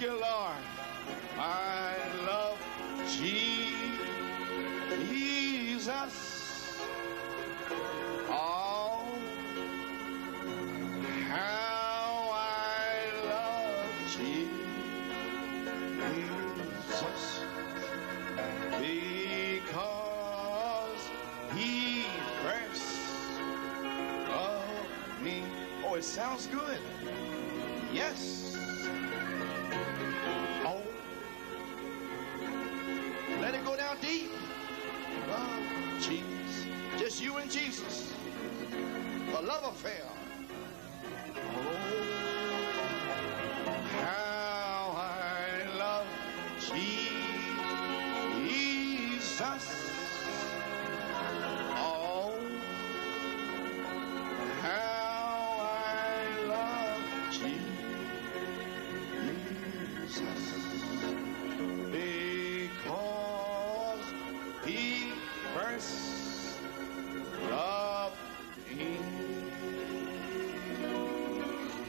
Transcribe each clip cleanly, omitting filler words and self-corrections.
you, Lord. I love Jesus. Oh, how I love Jesus. Because he first loved me. Oh, it sounds good. Yes. Oh, let it go down deep. Love Jesus. Just you and Jesus. A love affair. Oh, how I love Jesus. Oh, how I love Jesus. Because he first loved me.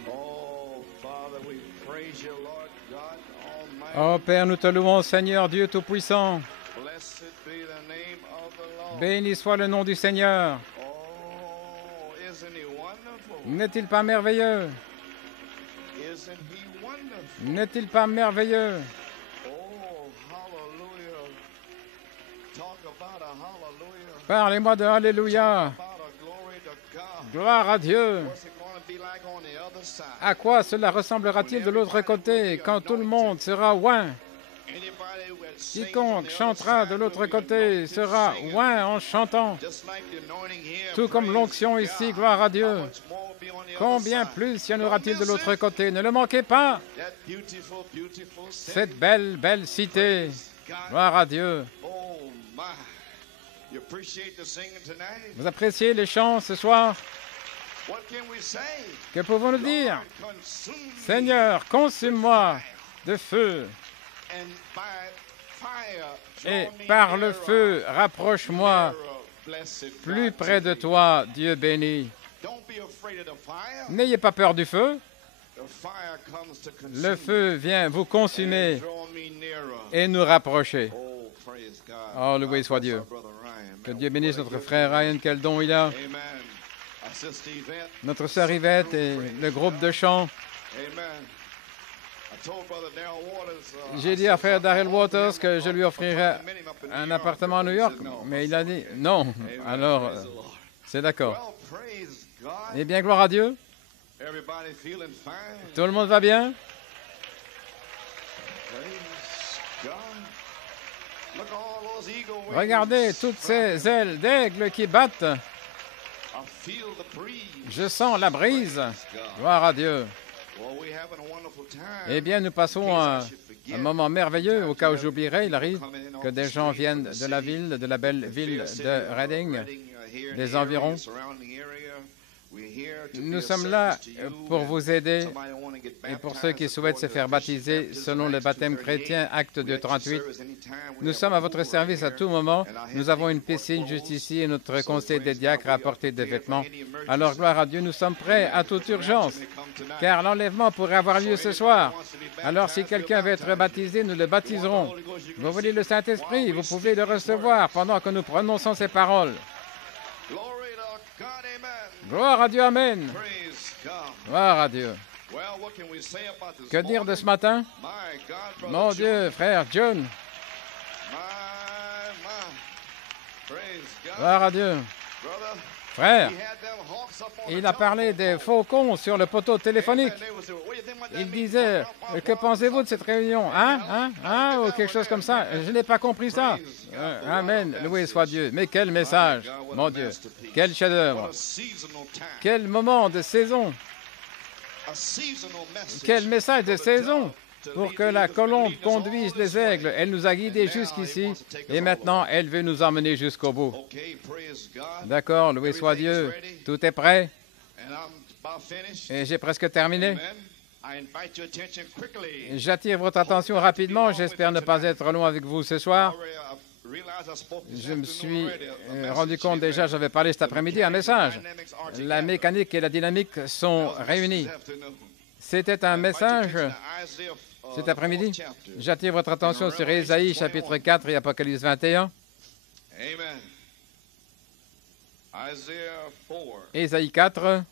Oh, Father, we praise you, Lord God Almighty. Oh Père, nous te louons, Seigneur Dieu Tout-Puissant. Blessed be the name of the Lord. Béni soit le nom du Seigneur. Oh, isn't he wonderful? N'est-il pas merveilleux? Isn't he wonderful? N'est-il pas merveilleux? Oh, hallelujah. Talk about a hallelujah. Parlez-moi de Alléluia. About a glory to God. Gloire à Dieu. What's it going to be like on the other side? À quoi cela ressemblera-t-il de l'autre côté quand tout le monde sera oint? Anybody who sings on Quiconque the chantera other de side l'autre will be côté anointed sera singing. oint en chantant. Just like the anointing here, Tout comme praise l'onction God. ici, gloire à Dieu. How much more will be on the Combien other side? plus y en aura-t-il de Don't l'autre miss it. côté? Ne le manquez pas. That beautiful, beautiful city. Cette belle, belle cité. God. Gloire à Dieu. Oh my. You appreciate the singing tonight? Vous appréciez les chants ce soir? What can we say? Que pouvons-nous dire? Lord, consume me, Seigneur, consume-moi de feu and by fire et draw me par le nearer, feu rapproche-moi nearer, blessed plus God, près to de thee. toi, Dieu béni. Don't be afraid of the fire. N'ayez pas peur du feu. The fire comes to consume Le feu vient vous me and consumer draw me nearer. et nous rapprocher. Oh, praise God. Oh, loué God soit bless Dieu. our brother Ryan. Que Man, Dieu bénisse what a notre good frère man. Ryan, quel don il a. Amen. Our sister Yvette. Notre sœur Yvette et le groupe de chant. Amen. I told brother Darrell Waters, J'ai dit à frère Darrell Waters que je lui offrirais un appartement à New York, mais il a dit non. Alors, c'est d'accord. Well, praise God. Eh bien, gloire à Dieu. Everybody feeling fine. Tout le monde va bien? Praise God. Look at all those eagle wings. Regardez toutes ces ailes d'aigle qui battent. I feel the breeze. Je sens la brise. Praise God. Gloire à Dieu. Well, we're having a wonderful time. Eh bien, nous passons un moment merveilleux. Au cas où j'oublierai, il arrive que des gens viennent de la ville, de la belle ville de Reading, des environs. Nous sommes là pour vous aider et pour ceux qui souhaitent se faire baptiser selon le baptême chrétien, acte 238. Nous sommes à votre service à tout moment. Nous avons une piscine juste ici et notre conseil des diacres a apporté des vêtements. Alors, gloire à Dieu, nous sommes prêts à toute urgence, car l'enlèvement pourrait avoir lieu ce soir. Alors, si quelqu'un veut être baptisé, nous le baptiserons. Vous voulez le Saint-Esprit, vous pouvez le recevoir pendant que nous prononçons ces paroles. Glory to God, amen. Gloire à Dieu, Amen. Praise God. Gloire à Dieu. Well, what can we say about this Que dire de morning? ce matin? My God, brother Mon John. Dieu, frère John. My. Praise God. Gloire à Dieu. Brother, Frère, he had them hawks up on il the a parlé telephone des pole. faucons sur le poteau téléphonique. Amen. They would say, what do you think about that Il meeting? disait, que pensez-vous de cette réunion? Ou quelque chose comme ça. Je n'ai pas compris ça. Amen. Loué soit Dieu. Mais quel message, mon Dieu. Quel chef-d'œuvre. What a seasonal time. Quel moment de saison. A seasonal message. Quel message de saison pour que la colombe conduise les aigles. Elle nous a guidés jusqu'ici et maintenant elle veut nous emmener jusqu'au bout. Okay, praise God. D'accord, loué soit Dieu. Tout est prêt And I'm about finished. et j'ai presque terminé. Amen. I invite your attention quickly. J'attire votre attention rapidement. J'espère ne pas être long avec vous ce soir. Je me suis rendu compte déjà, j'avais parlé cet après-midi, un message. La mécanique et la dynamique sont réunies. C'était un message cet après-midi, j'attire votre attention sur Ésaïe chapitre 4 et Apocalypse 21. Ésaïe 4.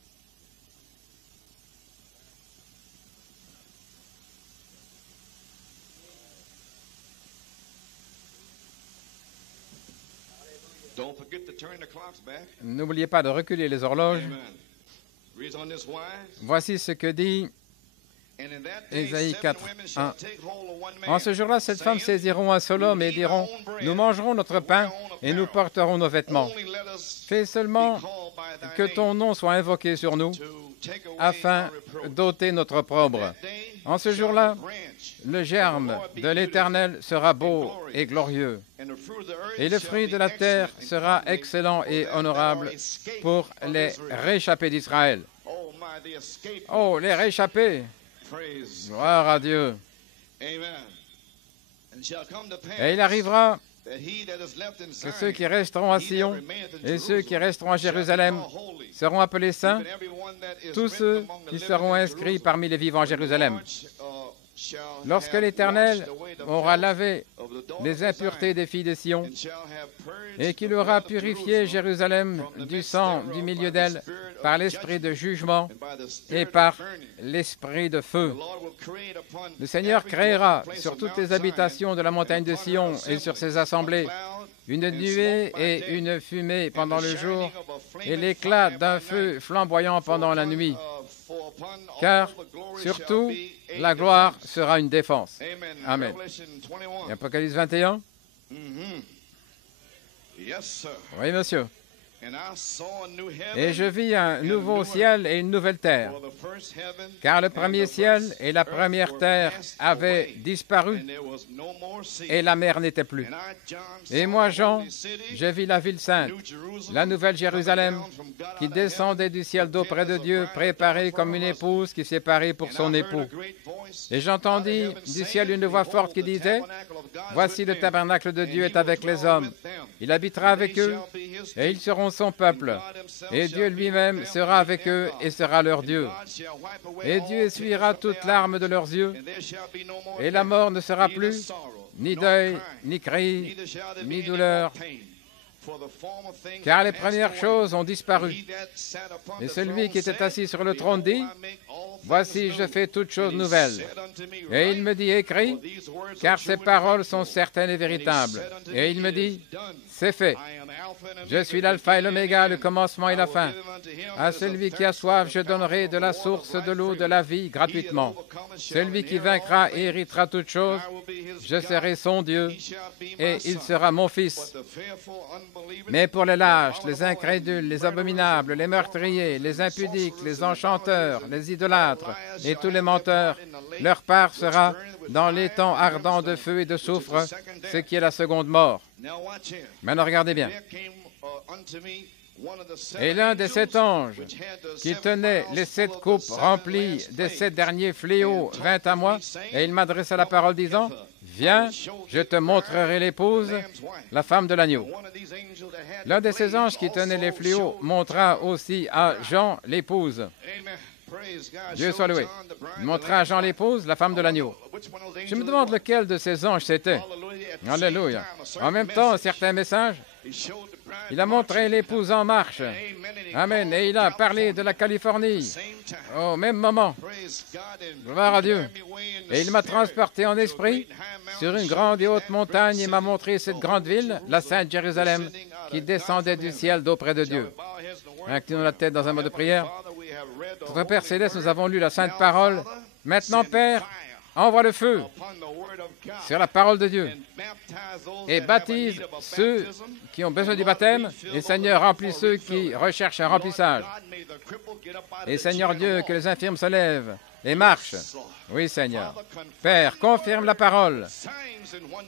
N'oubliez pas de reculer les horloges. Voici ce que dit Ésaïe 4, 1. En ce jour-là, sept femmes saisiront un seul homme et diront, nous mangerons notre pain et nous porterons nos vêtements. Fais seulement que ton nom soit invoqué sur nous, afin d'ôter notre opprobre. En ce jour-là, le germe de l'Éternel sera beau et glorieux, et le fruit de la terre sera excellent et honorable pour les réchappés d'Israël. Oh, les réchappés! Gloire à Dieu. Et il arrivera que ceux qui resteront à Sion et ceux qui resteront à Jérusalem seront appelés saints, tous ceux qui seront inscrits parmi les vivants à Jérusalem. Lorsque l'Éternel aura lavé les impuretés des filles de Sion et qu'il aura purifié Jérusalem du sang du milieu d'elle par l'esprit de jugement et par l'esprit de feu. Le Seigneur créera sur toutes les habitations de la montagne de Sion et sur ses assemblées une nuée et une fumée pendant le jour et l'éclat d'un feu flamboyant pendant la nuit. Car, surtout, la gloire sera une défense. Amen. Et Apocalypse 21? Oui, monsieur. Et je vis un nouveau ciel et une nouvelle terre, car le premier ciel et la première terre avaient disparu, et la mer n'était plus. Et moi, Jean, je vis la ville sainte, la nouvelle Jérusalem, qui descendait du ciel d'auprès de Dieu, préparée comme une épouse qui s'est parée pour son époux. Et j'entendis du ciel une voix forte qui disait, « Voici le tabernacle de Dieu est avec les hommes. Il habitera avec eux, et ils seront son peuple. Et Dieu lui-même sera avec eux et sera leur Dieu. Et Dieu essuiera toute larme de leurs yeux, et la mort ne sera plus, ni deuil, ni cri, ni douleur, car les premières choses ont disparu. Et celui qui était assis sur le trône dit, « Voici, je fais toutes choses nouvelles. » Et il me dit, « Écris, car ces paroles sont certaines et véritables. » Et il me dit, « C'est fait. Je suis l'alpha et l'oméga, le commencement et la fin. À celui qui a soif, je donnerai de la source de l'eau de la vie gratuitement. Celui qui vaincra et héritera toutes choses, je serai son Dieu, et il sera mon fils. Mais pour les lâches, les incrédules, les abominables, les meurtriers, les impudiques, les enchanteurs, les idolâtres et tous les menteurs, leur part sera dans l'étang ardent de feu et de soufre, ce qui est la seconde mort. Maintenant, regardez bien. Et l'un des sept anges qui tenait les sept coupes remplies des sept derniers fléaux vint à moi, et il m'adressa la parole disant, « Viens, je te montrerai l'épouse, la femme de l'agneau. » L'un de ces anges qui tenait les fléaux montra aussi à Jean l'épouse. Dieu soit loué. Il montra à Jean l'épouse, la femme de l'agneau. Je me demande lequel de ces anges c'était. Alléluia. En même temps, un certain message, il a montré l'épouse en marche. Amen. Et il a parlé de la Californie au même moment. Gloire à Dieu. Et il m'a transporté en esprit sur une grande et haute montagne et m'a montré cette grande ville, la Sainte Jérusalem, qui descendait du ciel d'auprès de Dieu. Inclinons la tête dans un mot de prière. Notre Père Céleste, nous avons lu la Sainte Parole. Maintenant, Père, envoie le feu sur la parole de Dieu et baptise ceux qui ont besoin du baptême. Et Seigneur, remplis ceux qui recherchent un remplissage. Et Seigneur Dieu, que les infirmes se lèvent et marchent. Oui, Seigneur. Père, confirme la parole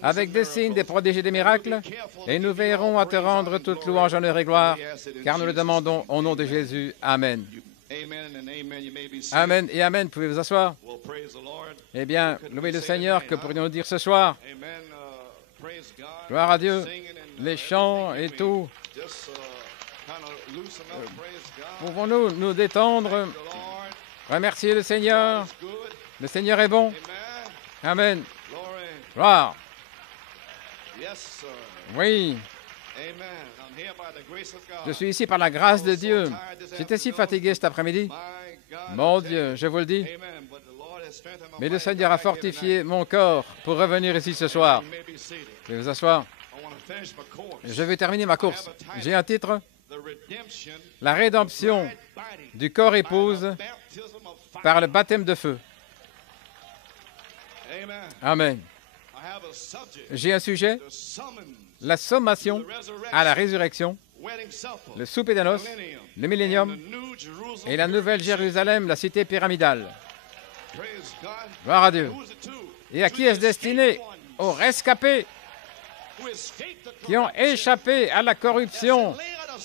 avec des signes, des prodiges et des miracles, et nous veillerons à te rendre toute louange, honneur et gloire, car nous le demandons au nom de Jésus. Amen. Amen et Amen. Vous pouvez vous asseoir. Eh bien, louez le Seigneur, que pourrions-nous dire ce soir? Gloire à Dieu, les chants et tout. Pouvons-nous nous détendre, remercier le Seigneur? Le Seigneur est bon. Amen. Glory. Gloire. Yes, sir. Oui, Amen. I'm here by the grace of God. je suis ici par la grâce de Dieu. J'étais si fatigué cet après-midi. My God. Mon Dieu, je vous le dis. Amen. But the Lord has strengthened my Mais le body Seigneur a to come here fortifié mon corps pour revenir ici ce soir. tonight. You may be seated. Vous pouvez vous asseoir. I want to finish my course. Je vais terminer ma course. J'ai un titre, The redemption la rédemption body du corps by the épouse baptism of fire. par le baptême de feu. Amen. Amen. I have a subject. J'ai un sujet, The summons. la sommation à la résurrection, Wedding supper. le souper des noces, Millennium. le millénium And the New Jerusalem. et la nouvelle Jérusalem, la cité pyramidale. Praise God. Gloire à Dieu. Who's it to? Et à To qui the est-ce destiné? escaped ones Aux rescapés who escaped the qui ont corruption échappé à la corruption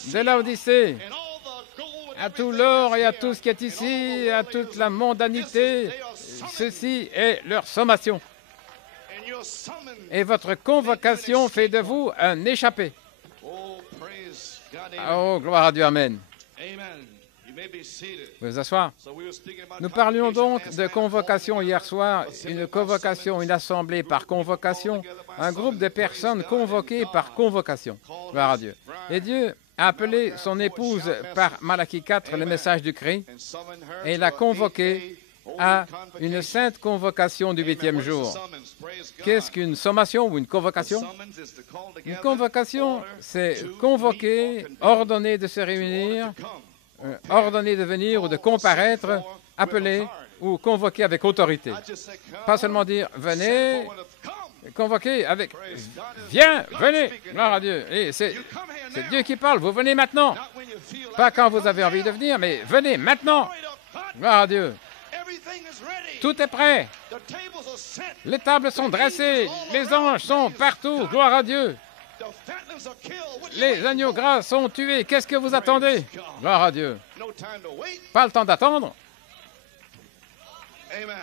de l'Odyssée, and all the gold and à tout everything l'or that's et à here, tout ce qui est and all ici, the à toute la warriors. mondanité. Ceci est leur sommation. And your summons. Et votre convocation fait de vous un échappé. Oh, praise God. Amen. Oh, gloire à Dieu, Amen. Amen. You may be seated. Vous pouvez vous asseoir. So we were speaking about Nous parlions convocation donc last de night. convocation hier soir, une convocation, une assemblée par convocation, un groupe de personnes convoquées par convocation. Gloire à Dieu. Et Dieu a appelé son épouse par Malachie 4, le message du cri, And summoned her et to l'a a convoquée 8-day holy à convocation. une sainte convocation du Amen. 8e What is the jour. summons? Praise God. Qu'est-ce qu'une sommation ou une The convocation? summons is to call Une together, convocation, order c'est to convoquer, meet or convene, ordonner de se to réunir, order to come. ordonner de venir ou de comparaître, appeler ou convoquer avec autorité. I just say, come. Pas seulement dire venez, Send forward of come. convoquer avec Praise God. viens, God venez, speaking gloire à here. Dieu. Et c'est You come here c'est now. Dieu qui parle, vous venez maintenant. Not when you feel like Pas it. quand vous Come avez envie de now. venir, mais venez maintenant. Glory to God. Gloire à Dieu. Everything is ready. Tout est prêt. The tables are set. Les tables sont dressées. Les anges sont partout. Gloire à Dieu. The fatlings are killed. What are you Les waiting agneaux for? gras sont tués. Qu'est-ce que vous attendez? Gloire à Dieu. No time to wait. Pas le temps d'attendre. Amen.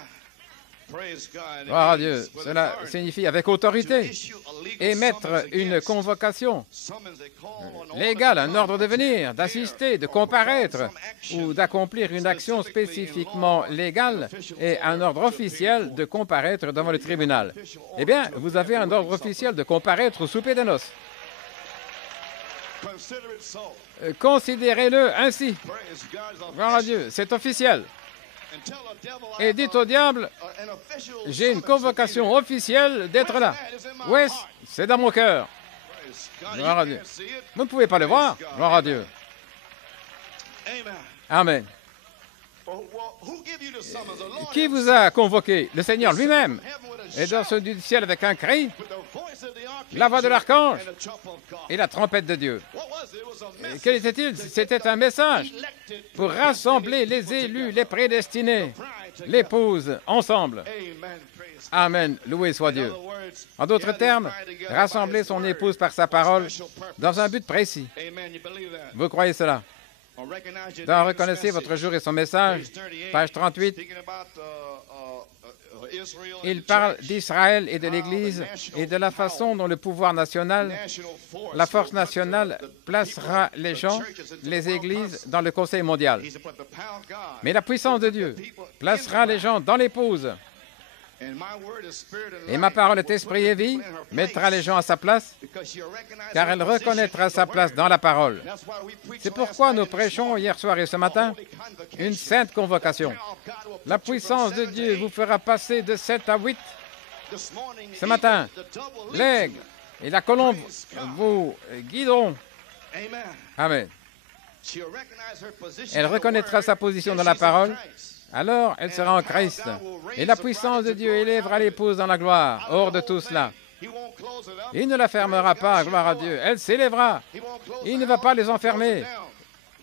Praise God. Gloire à It Dieu. means with Cela authority signifie avec to autorité. issue a legal Émettre summons une against convocation summons they call on order légale, to un come, ordre de venir, to d'assister, de appear, or perform comparaître some action ou d'accomplir une action spécifiquement légale et un ordre officiel de comparaître devant le tribunal. Eh bien, vous avez un ordre officiel de comparaître au souper des noces. Consider it so. Considérez-le ainsi. Praise God. Gloire à Dieu, c'est officiel. And tell the devil I Et have dites au diable, an official j'ai une summons to be convocation there. officielle d'être là. Où est-ce? C'est dans mon cœur. Praise God. Gloire à You Dieu. can't see it. Vous ne pouvez pas le voir. Gloire à Dieu. Amen. Amen. Well, who give you the summons? The Lord Qui himself. vous a convoqué? Le Seigneur lui-même. Heaven with a Et dans shout, ce du ciel avec un cri, with the voice of the archangel la voix de l'archange and the trump of God. et la trompette de Dieu. What was it? It was a Et message quel était-il? to get C'était the un message elected pour rassembler les élus, les prédestinés, bride together. l'épouse, ensemble. Amen. Praise God. Amen. Loué soit In Dieu. other words, En d'autres gather termes, his bride together rassembler by his son word épouse par sa for parole special purpose. dans un but précis. Amen. You believe that? Vous croyez cela? Or recognize your Dans name in Reconnaissez this votre message. jour et son message, page 38, Speaking about Israel and il the parle church, d'Israël et de l'Église et de la façon dont le pouvoir national, national force la force will put nationale the placera people, les the gens, churches into the les world églises council. dans le Conseil mondial. He said, "But the power of God Mais la puissance de will put Dieu the people in placera the les gens dans l'épouse. And my word is spirit and Et ma life. parole Will est put esprit the et vie, people in her mettra place, les gens à sa place, because she'll recognize car her elle position reconnaîtra in sa the place word. dans la parole. That's why we preached C'est last pourquoi night nous and this prêchons morning hier soir et ce a matin holy convocation. une sainte convocation. The power of God will La put you puissance from de 7 Dieu to vous 8. fera passer de 7 à 8. This morning, Ce matin, even the double l'aigle leaves et la colombe Praise God. vous guideront. you. Amen. Amen. She'll recognize her position Elle in the reconnaîtra word, sa position and dans la she's in parole. Christ. Alors elle sera en Christ. Et la puissance de Dieu élèvera l'épouse dans la gloire. Hors de tout cela, He won't close it up. il ne la fermera pas, gloire à Dieu. Elle s'élèvera. He won't close Il it ne va out. pas les Close it enfermer. down.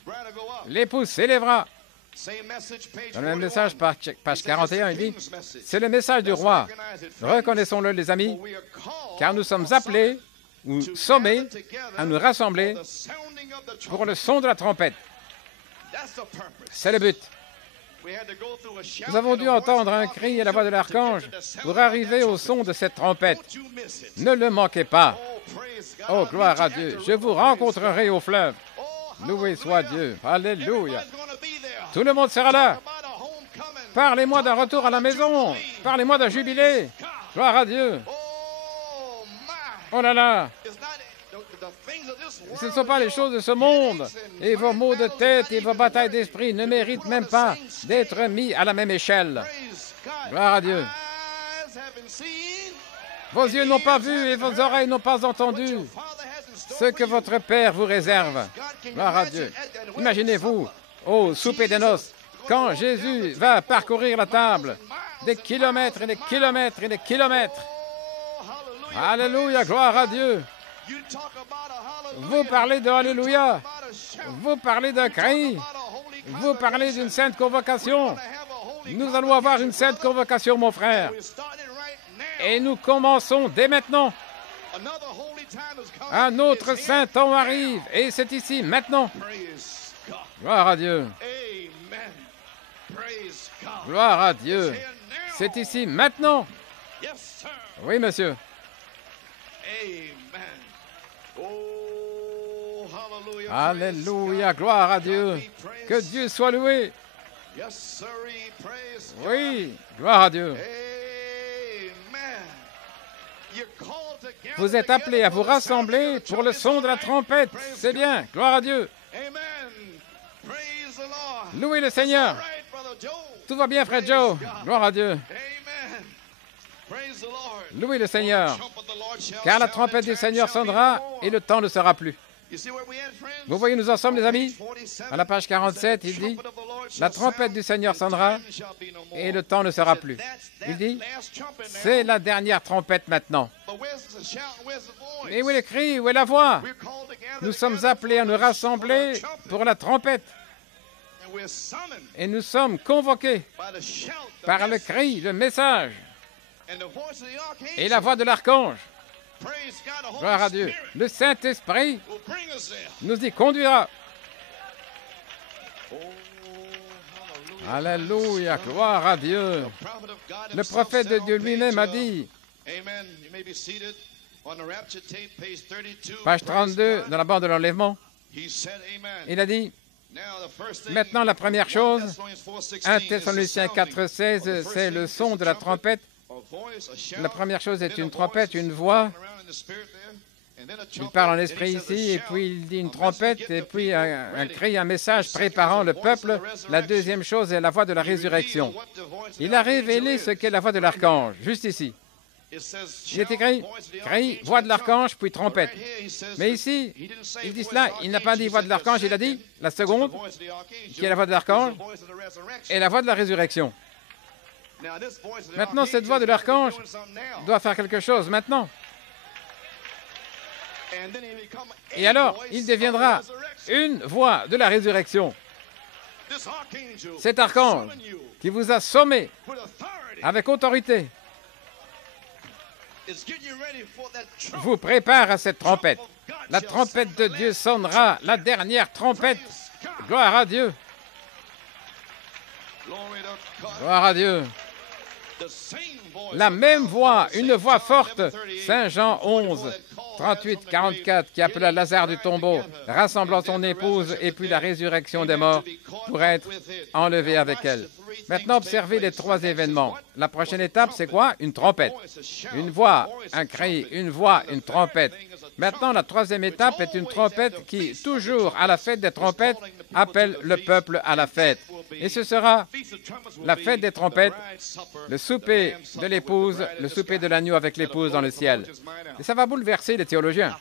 Bride will go up. L'épouse s'élèvera. Same message, page Dans le même 41. message, page 41, il dit, King's message. c'est le message du Let's roi. recognize it. Reconnaissons-le, les amis, For we are called car nous sommes or appelés ou summoned to sommés gather together à nous rassembler for the sounding of the pour trumpet. le son de la trompette. That's the purpose. C'est le but. We had to go through a shout Nous avons and dû a voice entendre of un cri et la voix de archangel l'archange to get to the sound pour of arriver that au trumpet. son de cette trompette. Don't you miss it. Ne le manquez pas. Oh, praise God. Oh, I'll gloire meet à you Dieu. at the Je vous river. Praise rencontrerai au fleuve. God. Oh, Loué soit hallelujah. Dieu. Alléluia. Everybody's gonna be there. Tout le monde sera là. About a homecoming. Parlez-moi d'un retour à la maison. Parlez-moi d'un jubilé. Gloire à Dieu. Oh là là. Ce ne sont pas les choses de ce monde. Et vos maux de tête et vos batailles d'esprit ne méritent même pas d'être mis à la même échelle. Gloire à Dieu. Vos yeux n'ont pas vu et vos oreilles n'ont pas entendu ce que votre Père vous réserve. Gloire à Dieu. Imaginez-vous, au souper des noces, quand Jésus va parcourir la table, des kilomètres et des kilomètres et des kilomètres. Alléluia, gloire à Dieu. Vous parlez de Alléluia. Vous parlez d'un cri. Vous parlez d'une sainte convocation. Nous allons avoir une sainte convocation, mon frère. Et nous commençons dès maintenant. Un autre saint temps arrive. Et c'est ici, maintenant. Gloire à Dieu. Gloire à Dieu. C'est ici, maintenant. Oui, monsieur. Alléluia, gloire à Dieu. Que Dieu soit loué. Oui, gloire à Dieu. Vous êtes appelés à vous rassembler pour le son de la trompette. C'est bien, gloire à Dieu. Louez le Seigneur. Tout va bien, frère Joe. Gloire à Dieu. Louez le Seigneur. Car la trompette du Seigneur sonnera et le temps ne sera plus. Vous voyez, nous en sommes, les amis. À la page 47, il dit, la trompette du Seigneur sonnera et le temps ne sera plus. Il dit, c'est la dernière trompette maintenant. Et où est le cri, où est la voix? Nous sommes appelés à nous rassembler pour la trompette. Et nous sommes convoqués par le cri, le message et la voix de l'archange. Gloire à Dieu. Le Saint-Esprit nous y conduira. Alléluia, gloire à Dieu. Le prophète de Dieu lui-même a dit, page 32 dans la bande de l'enlèvement, il a dit, maintenant la première chose, 1 Thessaloniciens 4,16, c'est le son de la trompette. La première chose est une trompette, une voix. Il parle en esprit ici, et puis il dit une trompette, et puis un cri, un message préparant le peuple. La deuxième chose est la voix de la résurrection. Il a révélé ce qu'est la voix de l'archange, juste ici. Il est écrit, cri, voix de l'archange, puis trompette. Mais ici, il dit cela, il n'a pas dit voix de l'archange, il a dit la seconde, qui est la voix de l'archange, et la voix de la résurrection. Maintenant, cette voix de l'archange doit faire quelque chose maintenant. Et alors, il deviendra une voix de la résurrection. Cet archange qui vous a sommé avec autorité vous prépare à cette trompette. La trompette de Dieu sonnera, la dernière trompette. Gloire à Dieu. Gloire à Dieu. La même voix, une voix forte, Saint Jean 11, 38, 44, qui appela Lazare du tombeau, rassemblant son épouse, et puis la résurrection des morts pour être enlevé avec elle. Maintenant, observez les trois événements. La prochaine étape, c'est quoi? Une trompette. Une voix, un cri, une voix, une trompette. Maintenant, la troisième étape est une trompette qui, toujours à la fête des trompettes, appelle le peuple à la fête. Et ce sera la fête des trompettes, le souper de l'épouse, le souper de l'agneau avec l'épouse dans le ciel. Et ça va bouleverser les théologiens.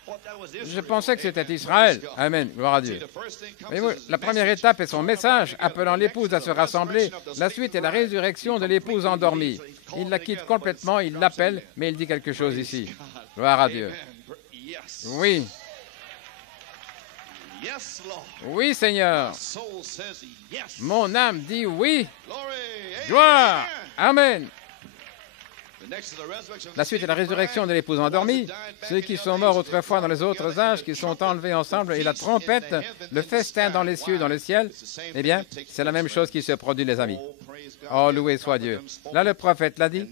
Je pensais que c'était Israël. Amen. Gloire à Dieu. Mais oui, la première étape est son message, appelant l'épouse à se rassembler. La suite est la résurrection de l'épouse endormie. Il la quitte complètement, il l'appelle, mais il dit quelque chose ici. Gloire à Dieu. Oui. Oui, Seigneur. Mon âme dit oui. Gloire. Amen. La suite est la résurrection de l'épouse endormie, ceux qui sont morts autrefois dans les autres âges, qui sont enlevés ensemble, et la trompette, le festin dans les cieux, dans le ciel. Eh bien, c'est la même chose qui se produit, les amis. Oh, loué soit Dieu. Là, le prophète l'a dit.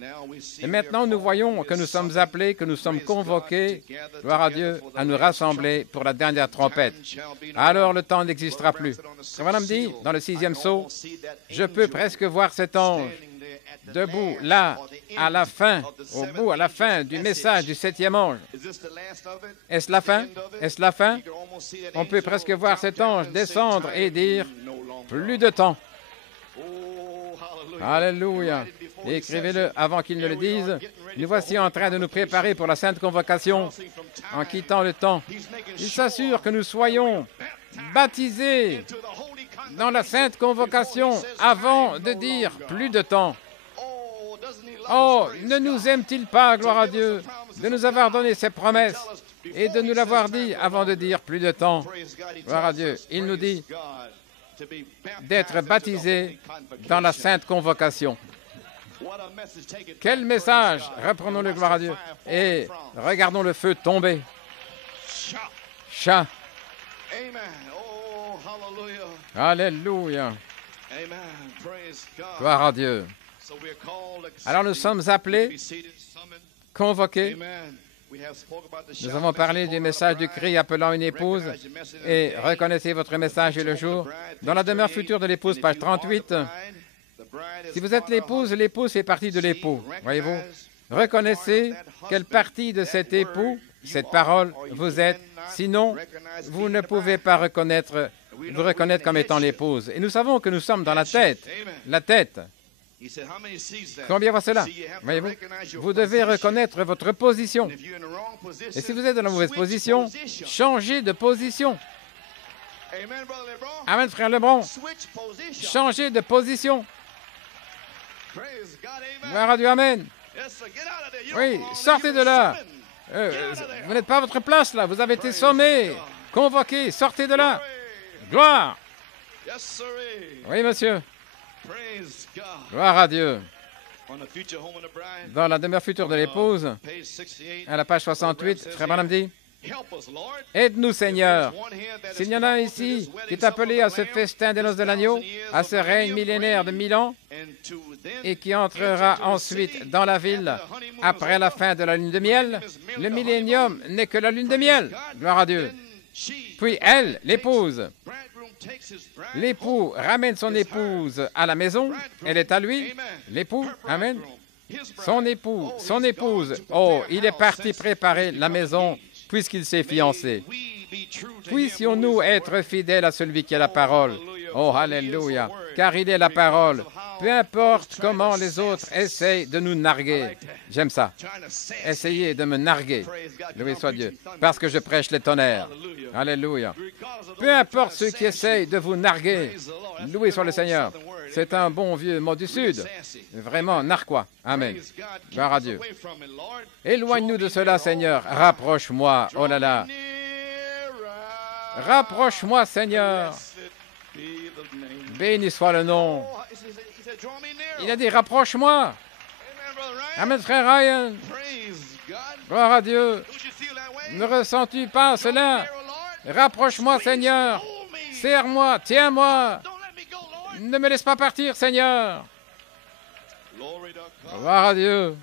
Et maintenant, nous voyons que nous sommes appelés, que nous sommes convoqués, gloire à Dieu, à nous rassembler pour la dernière trompette. Alors, le temps n'existera plus. Comme Madame dit, dans le 6e sceau, je peux presque voir cet ange debout, là, à la fin, au bout, à la fin du message du 7e ange. Est-ce la fin? Est-ce la fin? On peut presque voir cet ange descendre et dire, plus de temps. Alléluia. Écrivez-le avant qu'il ne le dise. Nous voici en train de nous préparer pour la sainte convocation en quittant le temps. Il s'assure que nous soyons baptisés dans la sainte convocation avant de dire plus de temps. Oh, ne nous aime-t-il pas, gloire à Dieu, de nous avoir donné ces promesses et de nous l'avoir dit avant de dire plus de temps. Gloire à Dieu. Il nous dit d'être baptisés dans la sainte convocation. Quel message! Reprenons-le, gloire à Dieu, et regardons le feu tomber. Chat. Alléluia. Gloire à Dieu. Alors nous sommes appelés, convoqués. Nous avons parlé du message du cri appelant une épouse et reconnaissez votre message et le jour. Dans la demeure future de l'épouse, page 38, si vous êtes l'épouse, l'épouse fait partie de l'époux, voyez-vous. Reconnaissez quelle partie de cet époux, cette parole, vous êtes. Sinon, vous ne pouvez pas vous reconnaître comme étant l'épouse. Et nous savons que nous sommes dans la tête. La tête. Combien voit cela? Voyez-vous? Vous devez reconnaître votre position. Et si vous êtes dans la mauvaise position, changez de position. Amen, frère Lebron. Changez de position. Gloire à Dieu, amen. Oui, sortez de là. Vous n'êtes pas à votre place là. Vous avez été sommé, convoqué. Sortez de là. Gloire. Oui, monsieur. Gloire à Dieu. Dans la demeure future de l'épouse, à la page 68, frère Branham dit, « Aide-nous, Seigneur. S'il y en a ici qui est appelé à ce festin des noces de l'agneau, à ce règne millénaire de 1000 ans, et qui entrera ensuite dans la ville après la fin de la lune de miel, le millénium n'est que la lune de miel. Gloire à Dieu. Puis elle, l'épouse, l'époux ramène son épouse à la maison, elle est à lui, l'époux, amen, son époux, son épouse, oh, il est parti préparer la maison puisqu'il s'est fiancé. Puissions-nous être fidèles à celui qui a la parole. Oh, alléluia, car il est la parole. Peu importe comment les autres essayent de nous narguer. J'aime ça. Essayez de me narguer. Loué soit Dieu. Parce que je prêche les tonnerres. Alléluia. Peu importe ceux qui essayent de vous narguer. Loué soit le Seigneur. C'est un bon vieux mot du Sud. Vraiment narquois. Amen. Gloire à Dieu. Éloigne-nous de cela, Seigneur. Rapproche-moi. Oh là là. Rapproche-moi, Seigneur. Béni soit le nom. Il a dit, rapproche-moi. Amen, frère Ryan. Gloire à Dieu. Ne ressens-tu pas cela? Rapproche-moi, Seigneur. Serre-moi, tiens-moi. Ne me laisse pas partir, Seigneur. Gloire à Dieu.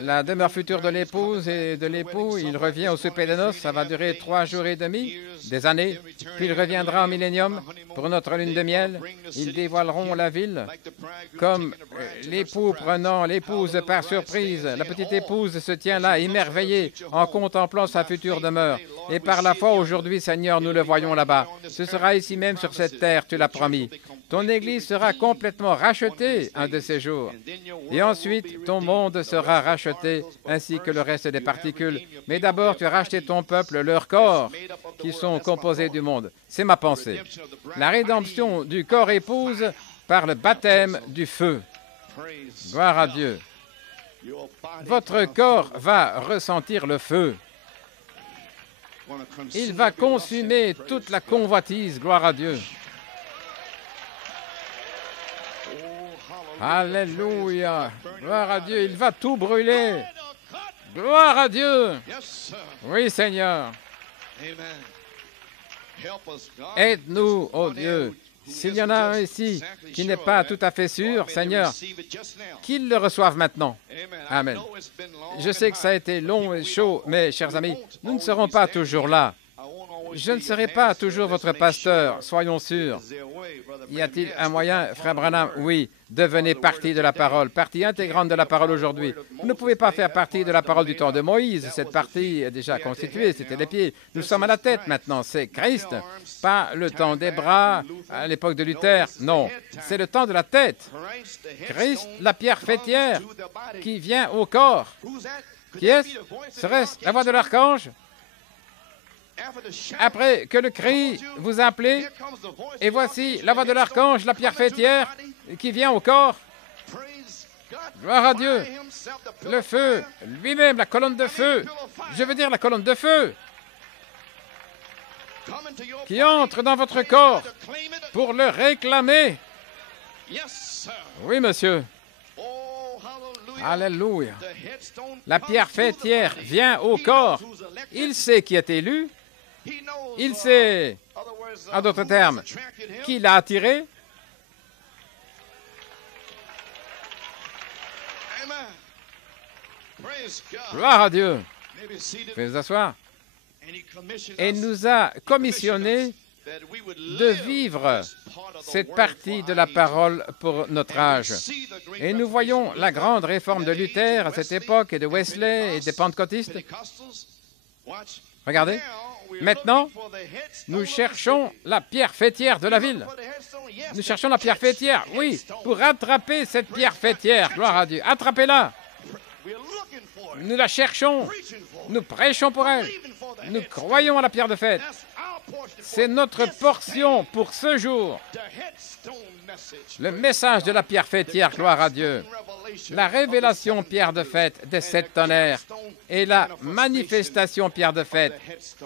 La demeure future de l'épouse et de l'époux, il revient au souper des noces, ça va durer 3 jours et demi, des années, puis il reviendra au millénium pour notre lune de miel. Ils dévoileront la ville comme l'époux prenant l'épouse par surprise. La petite épouse se tient là, émerveillée, en contemplant sa future demeure. Et par la foi, aujourd'hui, Seigneur, nous le voyons là-bas. Ce sera ici même sur cette terre, tu l'as promis. Ton Église sera complètement rachetée un de ces jours. Et ensuite, ton monde sera racheté, ainsi que le reste des particules. Mais d'abord, tu as racheté ton peuple, leurs corps, qui sont composés du monde. C'est ma pensée. La rédemption du corps épouse par le baptême du feu. Gloire à Dieu. Votre corps va ressentir le feu. Il va consumer toute la convoitise. Gloire à Dieu. Alléluia. Gloire à Dieu. Il va tout brûler. Gloire à Dieu. Oui, Seigneur. Aide-nous, oh Dieu. S'il y en a un ici qui n'est pas tout à fait sûr, Seigneur, qu'il le reçoive maintenant. Amen. Je sais que ça a été long et chaud, mais, chers amis, nous ne serons pas toujours là. Je ne serai pas toujours votre pasteur, soyons sûrs. Y a-t-il un moyen, frère Branham? Oui, devenez partie de la parole, partie intégrante de la parole aujourd'hui. Vous ne pouvez pas faire partie de la parole du temps de Moïse. Cette partie est déjà constituée, c'était les pieds. Nous sommes à la tête maintenant, c'est Christ, pas le temps des bras à l'époque de Luther. Non, c'est le temps de la tête. Christ, la pierre fêtière qui vient au corps. Qui est-ce? Serait-ce la voix de l'archange? Après que le cri vous a appelé, et voici la voix de l'archange, la pierre fêtière, qui vient au corps. Gloire à Dieu. Le feu, lui-même, la colonne de feu, je veux dire la colonne de feu, qui entre dans votre corps pour le réclamer. Oui, monsieur. Alléluia. La pierre fêtière vient au corps. Il sait qui est élu. Il sait, en d'autres termes, qui l'a attiré. Gloire à Dieu. Veuillez vous asseoir. Et il nous a commissionné de vivre cette partie de la parole pour notre âge. Et nous voyons la grande réforme de Luther à cette époque, et de Wesley et des pentecôtistes. Regardez. Maintenant, nous cherchons la pierre fêtière de la ville. Nous cherchons la pierre fêtière, oui, pour attraper cette pierre fêtière. Gloire à Dieu. Attrapez-la. Nous la cherchons. Nous prêchons pour elle. Nous croyons à la pierre de fête. C'est notre portion pour ce jour. Le message de la pierre fêtière, gloire à Dieu. La révélation pierre de fête des 7 tonnerres et la manifestation pierre de fête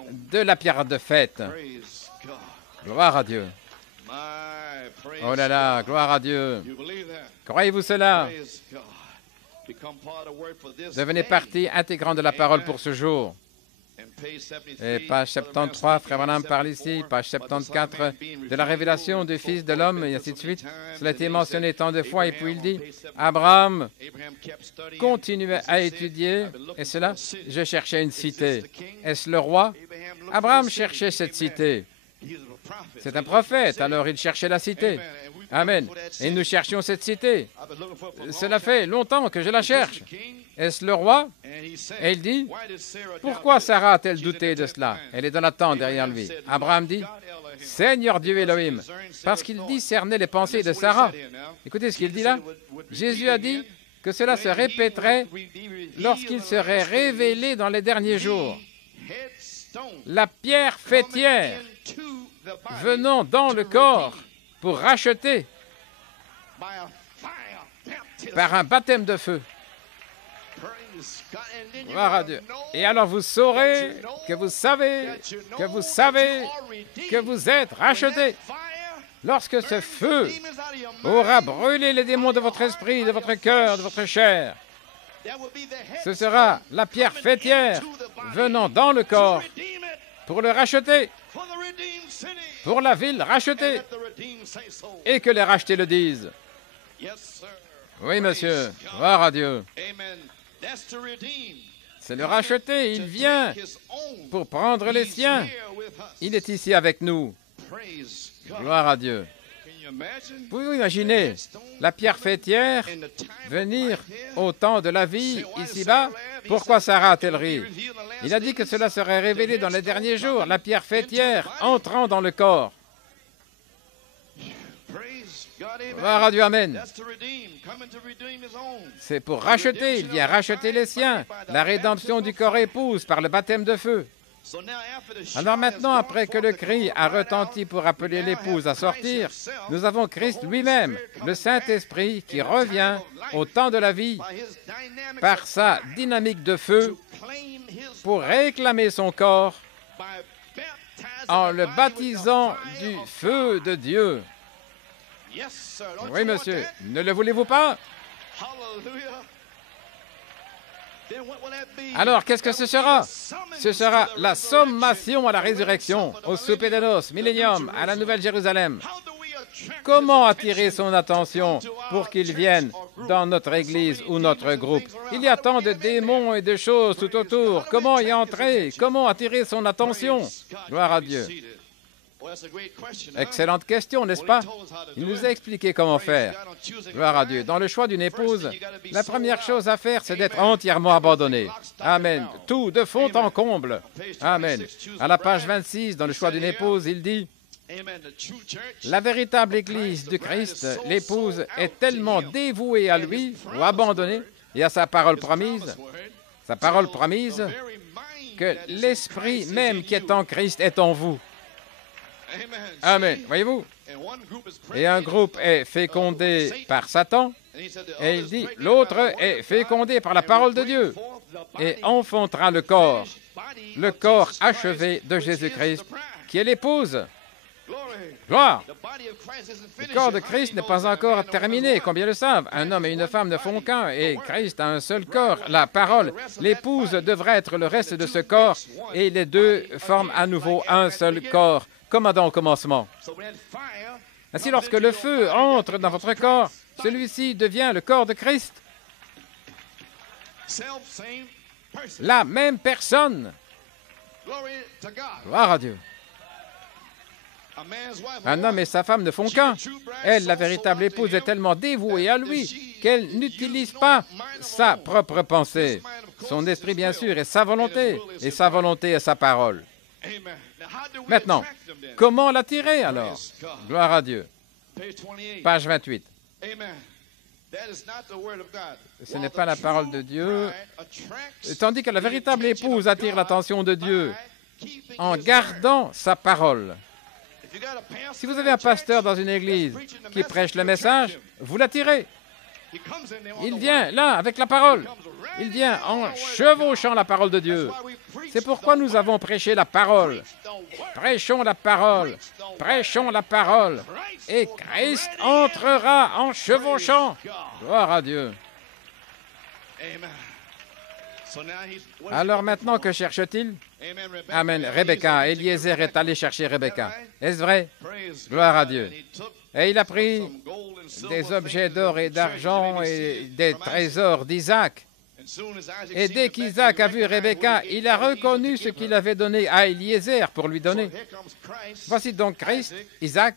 de la pierre de fête. Gloire à Dieu. Oh là là, gloire à Dieu. Croyez-vous cela? Devenez partie intégrante de la parole pour ce jour. Et page 73, frère Branham parle ici, page 74, de la révélation du Fils de l'homme, et ainsi de suite. Cela a été mentionné tant de fois, et puis il dit, Abraham continuait à étudier, et cela, je cherchais une cité. Est-ce le roi? Abraham cherchait cette cité. C'est un prophète, alors il cherchait la cité. Amen. Et nous cherchions cette cité. Cela fait longtemps que je la cherche. Est-ce le roi? Et il dit, pourquoi Sarah a-t-elle douté de cela? Elle est dans la tente derrière lui. Abraham dit, Seigneur Dieu Elohim, parce qu'il discernait les pensées de Sarah. Écoutez ce qu'il dit là. Jésus a dit que cela se répéterait lorsqu'il serait révélé dans les derniers jours. La pierre fêtière venant dans le corps pour racheter par un baptême de feu. Gloire à Dieu. Et alors vous saurez que vous savez que vous êtes rachetés. Lorsque ce feu aura brûlé les démons de votre esprit, de votre cœur, de votre chair, ce sera la pierre fêtière venant dans le corps pour le racheter, pour la ville rachetée, et que les rachetés le disent. Oui, monsieur. Gloire à Dieu. C'est le racheté. Il vient pour prendre les siens. Il est ici avec nous. Gloire à Dieu. Pouvez-vous imaginer la pierre fêtière venir au temps de la vie ici-bas? Pourquoi Sarah a-t-elle ri? Il a dit que cela serait révélé dans les derniers jours, la pierre fêtière entrant dans le corps. Gloire à Dieu, amen. C'est pour racheter, il vient racheter les siens. La rédemption du corps épouse par le baptême de feu. Alors maintenant, après que le cri a retenti pour appeler l'épouse à sortir, nous avons Christ lui-même, le Saint-Esprit, qui revient au temps de la vie par sa dynamique de feu pour réclamer son corps en le baptisant du feu de Dieu. Oui, monsieur. Ne le voulez-vous pas? Alors, qu'est-ce que ce sera? Ce sera la sommation à la résurrection, au souper de noces, millénium, à la Nouvelle Jérusalem. Comment attirer son attention pour qu'il vienne dans notre Église ou notre groupe? Il y a tant de démons et de choses tout autour. Comment y entrer? Comment attirer son attention? Gloire à Dieu. Excellente question, n'est-ce pas? Il nous a expliqué comment faire. Gloire à Dieu. Dans le choix d'une épouse, la première chose à faire, c'est d'être entièrement abandonné. Amen. Tout, de fond en comble. Amen. À la page 26, dans le choix d'une épouse, il dit: la véritable Église du Christ, l'épouse, est tellement dévouée à lui, ou abandonnée, et à sa parole promise, que l'Esprit même qui est en Christ est en vous. Amen. Voyez-vous? Et un groupe est fécondé par Satan, et il dit, l'autre est fécondé par la parole de Dieu, et enfantera le corps achevé de Jésus-Christ, qui est l'épouse. Gloire! Le corps de Christ n'est pas encore terminé, combien le savent? Un homme et une femme ne font qu'un, et Christ a un seul corps, la parole. L'épouse devrait être le reste de ce corps, et les deux forment à nouveau un seul corps, comme Adam au commencement. Ainsi, lorsque le feu entre dans votre corps, celui-ci devient le corps de Christ. La même personne. Gloire à Dieu. Un homme et sa femme ne font qu'un. Elle, la véritable épouse, est tellement dévouée à lui qu'elle n'utilise pas sa propre pensée. Son esprit, bien sûr, est sa volonté, et sa volonté est sa parole. Maintenant, comment l'attirer alors? Gloire à Dieu. Page 28. Ce n'est pas la parole de Dieu, tandis que la véritable épouse attire l'attention de Dieu en gardant sa parole. Si vous avez un pasteur dans une église qui prêche le message, vous l'attirez. Il vient là avec la parole. Il vient en chevauchant la parole de Dieu. C'est pourquoi nous avons prêché la parole. Prêchons la parole. Prêchons la parole. Et Christ entrera en chevauchant. Gloire à Dieu. Alors maintenant, que cherche-t-il? Amen. Rebecca. Eliezer est allé chercher Rebecca. Est-ce vrai? Gloire à Dieu. Et il a pris des objets d'or et d'argent et des trésors d'Isaac. Et dès qu'Isaac a vu Rebecca, il a reconnu ce qu'il avait donné à Eliezer pour lui donner. Voici donc Christ, Isaac,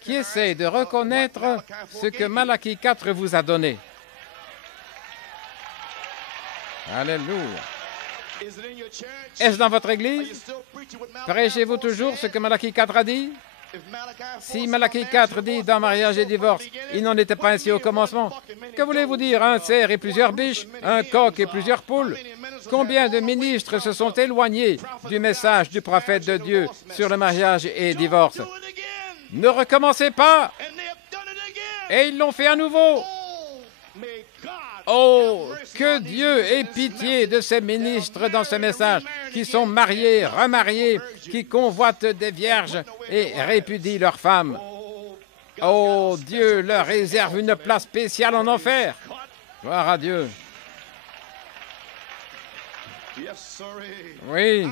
qui essaie de reconnaître ce que Malachie 4 vous a donné. Alléluia. Est-ce dans votre Église? Prêchez-vous toujours ce que Malachie 4 a dit? Si Malachie 4 dit dans mariage et divorce, il n'en était pas ainsi au commencement. Que voulez-vous dire? Un cerf et plusieurs biches, un coq et plusieurs poules? Combien de ministres se sont éloignés du message du prophète de Dieu sur le mariage et divorce? Ne recommencez pas! Et ils l'ont fait à nouveau. Oh, que Dieu ait pitié de ces ministres dans ce message, qui sont mariés, remariés, qui convoitent des vierges et répudient leurs femmes. Oh, Dieu leur réserve une place spéciale en enfer. Gloire à Dieu. Oui,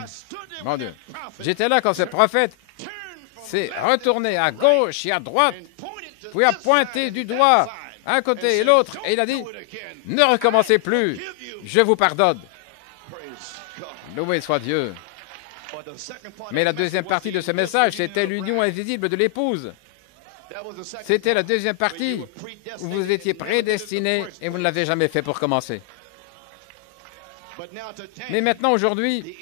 mon Dieu. J'étais là quand ce prophète s'est retourné à gauche et à droite, puis a pointé du doigt un côté et l'autre, et il a dit, « Ne recommencez plus, je vous pardonne. » Loué soit Dieu. Mais la deuxième partie de ce message, c'était l'union invisible de l'épouse. C'était la deuxième partie où vous étiez prédestinés et vous ne l'avez jamais fait pour commencer. Mais maintenant, aujourd'hui,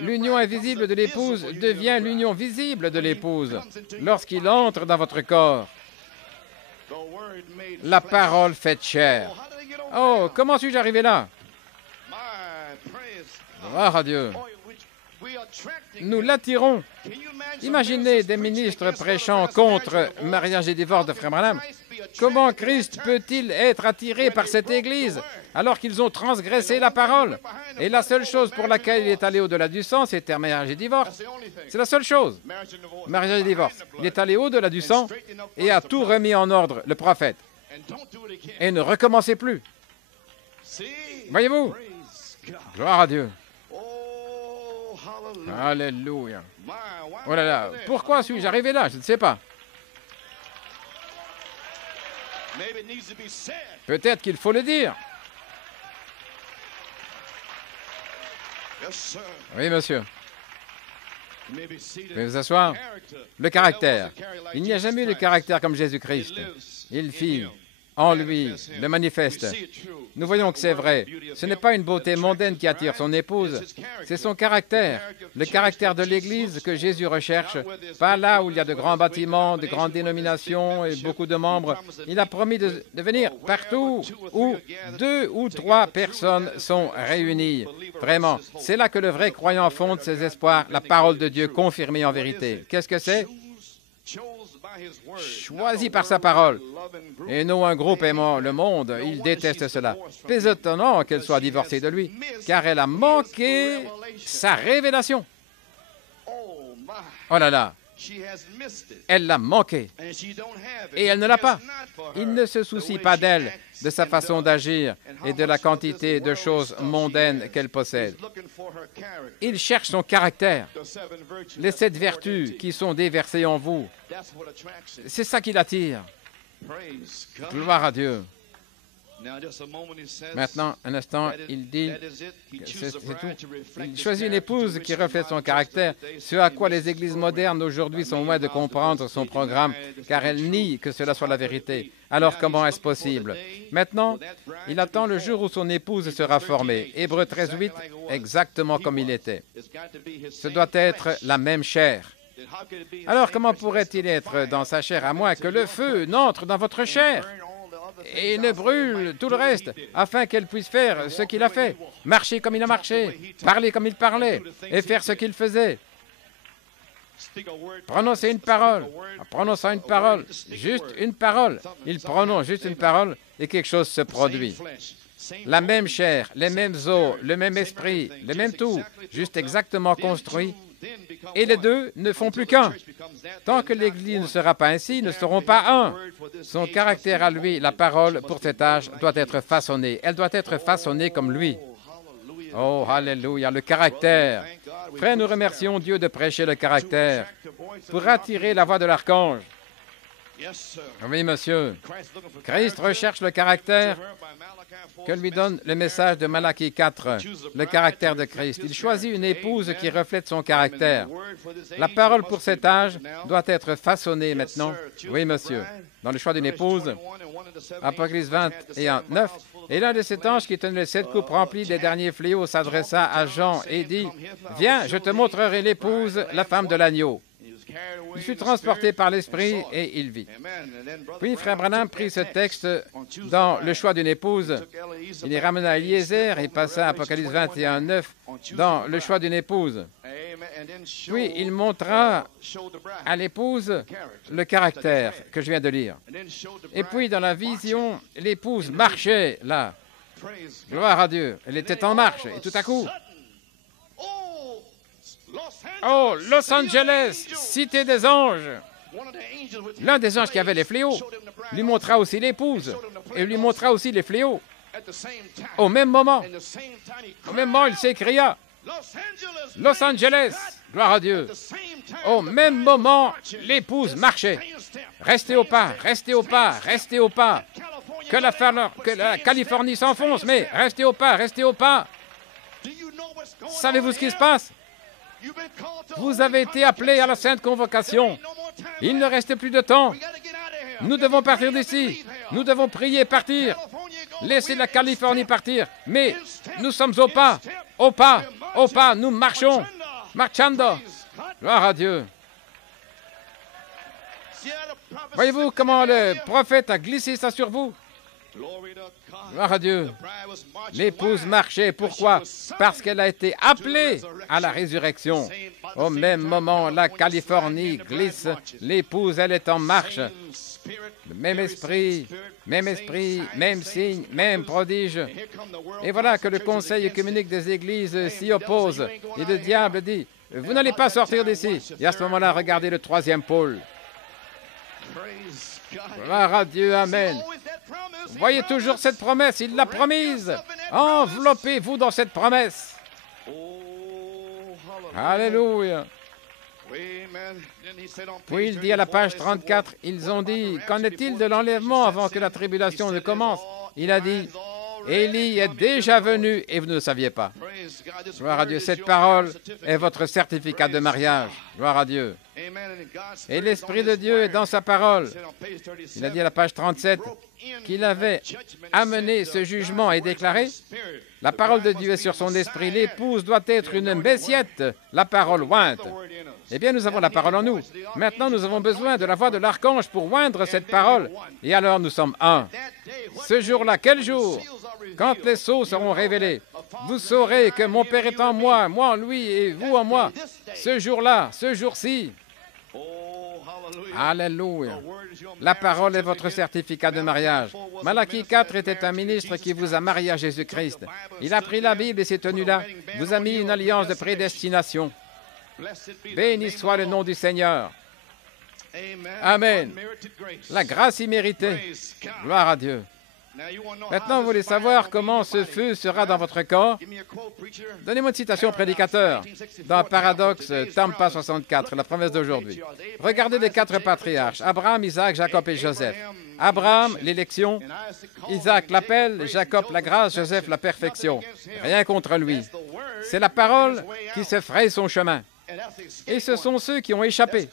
l'union invisible de l'épouse devient l'union visible de l'épouse lorsqu'il entre dans votre corps. La parole faite chair. Oh, comment suis-je arrivé là? Gloire à Dieu. Nous l'attirons. Imaginez des ministres prêchant contre mariage et divorce de Frère Branham. Comment Christ peut-il être attiré par cette Église? alors qu'ils ont transgressé la parole. Et la seule chose pour laquelle il est allé au-delà du sang, c'était mariage et divorce. C'est la seule chose. Mariage et divorce. Il est allé au-delà du sang et a tout remis en ordre, le prophète. Et ne recommencez plus. Voyez-vous? Gloire à Dieu. Alléluia. Oh là là, pourquoi suis-je arrivé là? Je ne sais pas. Peut-être qu'il faut le dire. Oui, monsieur. Vous pouvez vous asseoir. Le caractère. Il n'y a jamais eu de caractère comme Jésus-Christ. Il fit en lui, le manifeste. Nous voyons que c'est vrai. Ce n'est pas une beauté mondaine qui attire son épouse, c'est son caractère, le caractère de l'Église que Jésus recherche, pas là où il y a de grands bâtiments, de grandes dénominations et beaucoup de membres. Il a promis de venir partout où 2 ou 3 personnes sont réunies. Vraiment, c'est là que le vrai croyant fonde ses espoirs, la parole de Dieu confirmée en vérité. Qu'est-ce que c'est? Choisi par sa parole, et non un groupe aimant le monde. Il déteste cela. C'est étonnant qu'elle soit divorcée de lui, car elle a manqué sa révélation. Oh là là, elle l'a manqué, et elle ne l'a pas. Il ne se soucie pas d'elle, de sa façon d'agir et de la quantité de choses mondaines qu'elle possède. Il cherche son caractère, les 7 vertus qui sont déversées en vous. C'est ça qui l'attire. Gloire à Dieu. Maintenant, un instant, il dit que c'est tout. Il choisit une épouse qui reflète son caractère, ce à quoi les églises modernes aujourd'hui sont loin de comprendre son programme, car elles nient que cela soit la vérité. Alors comment est-ce possible? Maintenant, il attend le jour où son épouse sera formée. Hébreux 13:8, exactement comme il était. Ce doit être la même chair. Alors comment pourrait-il être dans sa chair à moins que le feu n'entre dans votre chair et ne brûle tout le reste, afin qu'elle puisse faire ce qu'il a fait, marcher comme il a marché, parler comme il parlait, et faire ce qu'il faisait. Prononcer une parole, en prononçant une parole, juste une parole. Il prononce juste une parole et quelque chose se produit. La même chair, les mêmes os, le même esprit, le même tout, juste exactement construit. Et les deux ne font plus qu'un. Tant que l'Église ne sera pas ainsi, ils ne seront pas un. Son caractère à lui, la parole pour cet âge, doit être façonnée. Elle doit être façonnée comme lui. Oh, alléluia, le caractère. Frère, nous remercions Dieu de prêcher le caractère pour attirer la voix de l'archange. Oui, monsieur. Christ recherche le caractère que lui donne le message de Malachie 4, le caractère de Christ. Il choisit une épouse qui reflète son caractère. La parole pour cet âge doit être façonnée maintenant. Oui, monsieur. Dans le choix d'une épouse, Apocalypse 21, 9, et l'un de ces anges qui tenait les 7 coupes remplies des derniers fléaux s'adressa à Jean et dit, « Viens, je te montrerai l'épouse, la femme de l'agneau. » Il fut transporté par l'Esprit et il vit. Puis Frère Branham prit ce texte dans le choix d'une épouse. Il les ramena à Eliezer et passa à Apocalypse 21, 9 dans le choix d'une épouse. Puis il montra à l'épouse le caractère que je viens de lire. Et puis dans la vision, l'épouse marchait là. Gloire à Dieu. Elle était en marche et tout à coup... Oh, Los Angeles, cité des anges. L'un des anges qui avait les fléaux lui montra aussi l'épouse et lui montra aussi les fléaux. Au même moment, il s'écria, Los Angeles, gloire à Dieu. Au même moment, l'épouse marchait. Restez au pas, restez au pas, restez au pas. Que la Californie s'enfonce, mais restez au pas, restez au pas. Savez-vous ce qui se passe? Vous avez été appelés à la sainte convocation. Il ne reste plus de temps. Nous devons partir d'ici. Nous devons prier partir. Laissez la Californie partir. Mais nous sommes au pas, au pas, au pas. Nous marchons. Marchando. Gloire à Dieu. Voyez-vous comment le prophète a glissé ça sur vous? Gloire à Dieu. L'épouse marchait. Pourquoi? Parce qu'elle a été appelée à la résurrection. Au même moment, la Californie glisse. L'épouse, elle est en marche. le même esprit, même signe, même prodige. Et voilà que le Conseil œcuménique des Églises s'y oppose. Et le diable dit, vous n'allez pas sortir d'ici. Et à ce moment-là, regardez le troisième pôle. Gloire à Dieu, amen. Vous voyez toujours cette promesse, il l'a promise. Enveloppez-vous dans cette promesse. Alléluia. Puis il dit à la page 34, ils ont dit, qu'en est-il de l'enlèvement avant que la tribulation ne commence? Il a dit, Élie est déjà venu et vous ne le saviez pas. Gloire à Dieu. Cette parole est votre certificat de mariage. Gloire à Dieu. Et l'Esprit de Dieu est dans sa parole. Il a dit à la page 37 qu'il avait amené ce jugement et déclaré, la parole de Dieu est sur son esprit. L'épouse doit être une messiette, la parole ointe. Eh bien, nous avons la parole en nous. Maintenant, nous avons besoin de la voix de l'archange pour oindre cette parole. Et alors, nous sommes un. Ce jour-là, quel jour? Quand les sceaux seront révélés, vous saurez que mon Père est en moi, moi en lui et vous en moi. Ce jour-là, ce jour-ci. Alléluia. La parole est votre certificat de mariage. Malachie 4 était un ministre qui vous a marié à Jésus-Christ. Il a pris la Bible et s'est tenu là, vous a mis une alliance de prédestination. Béni soit le nom du Seigneur. Amen. La grâce imméritée. Gloire à Dieu. Maintenant, vous voulez savoir comment ce feu sera dans votre corps? Donnez-moi une citation, prédicateur, dans Paradoxe, Tampa 64, la promesse d'aujourd'hui. Regardez les 4 patriarches, Abraham, Isaac, Jacob et Joseph. Abraham, l'élection, Isaac, l'appel, Jacob, la grâce, Joseph, la perfection. Rien contre lui. C'est la parole qui se fraye son chemin. Et ce sont ceux qui ont échappé.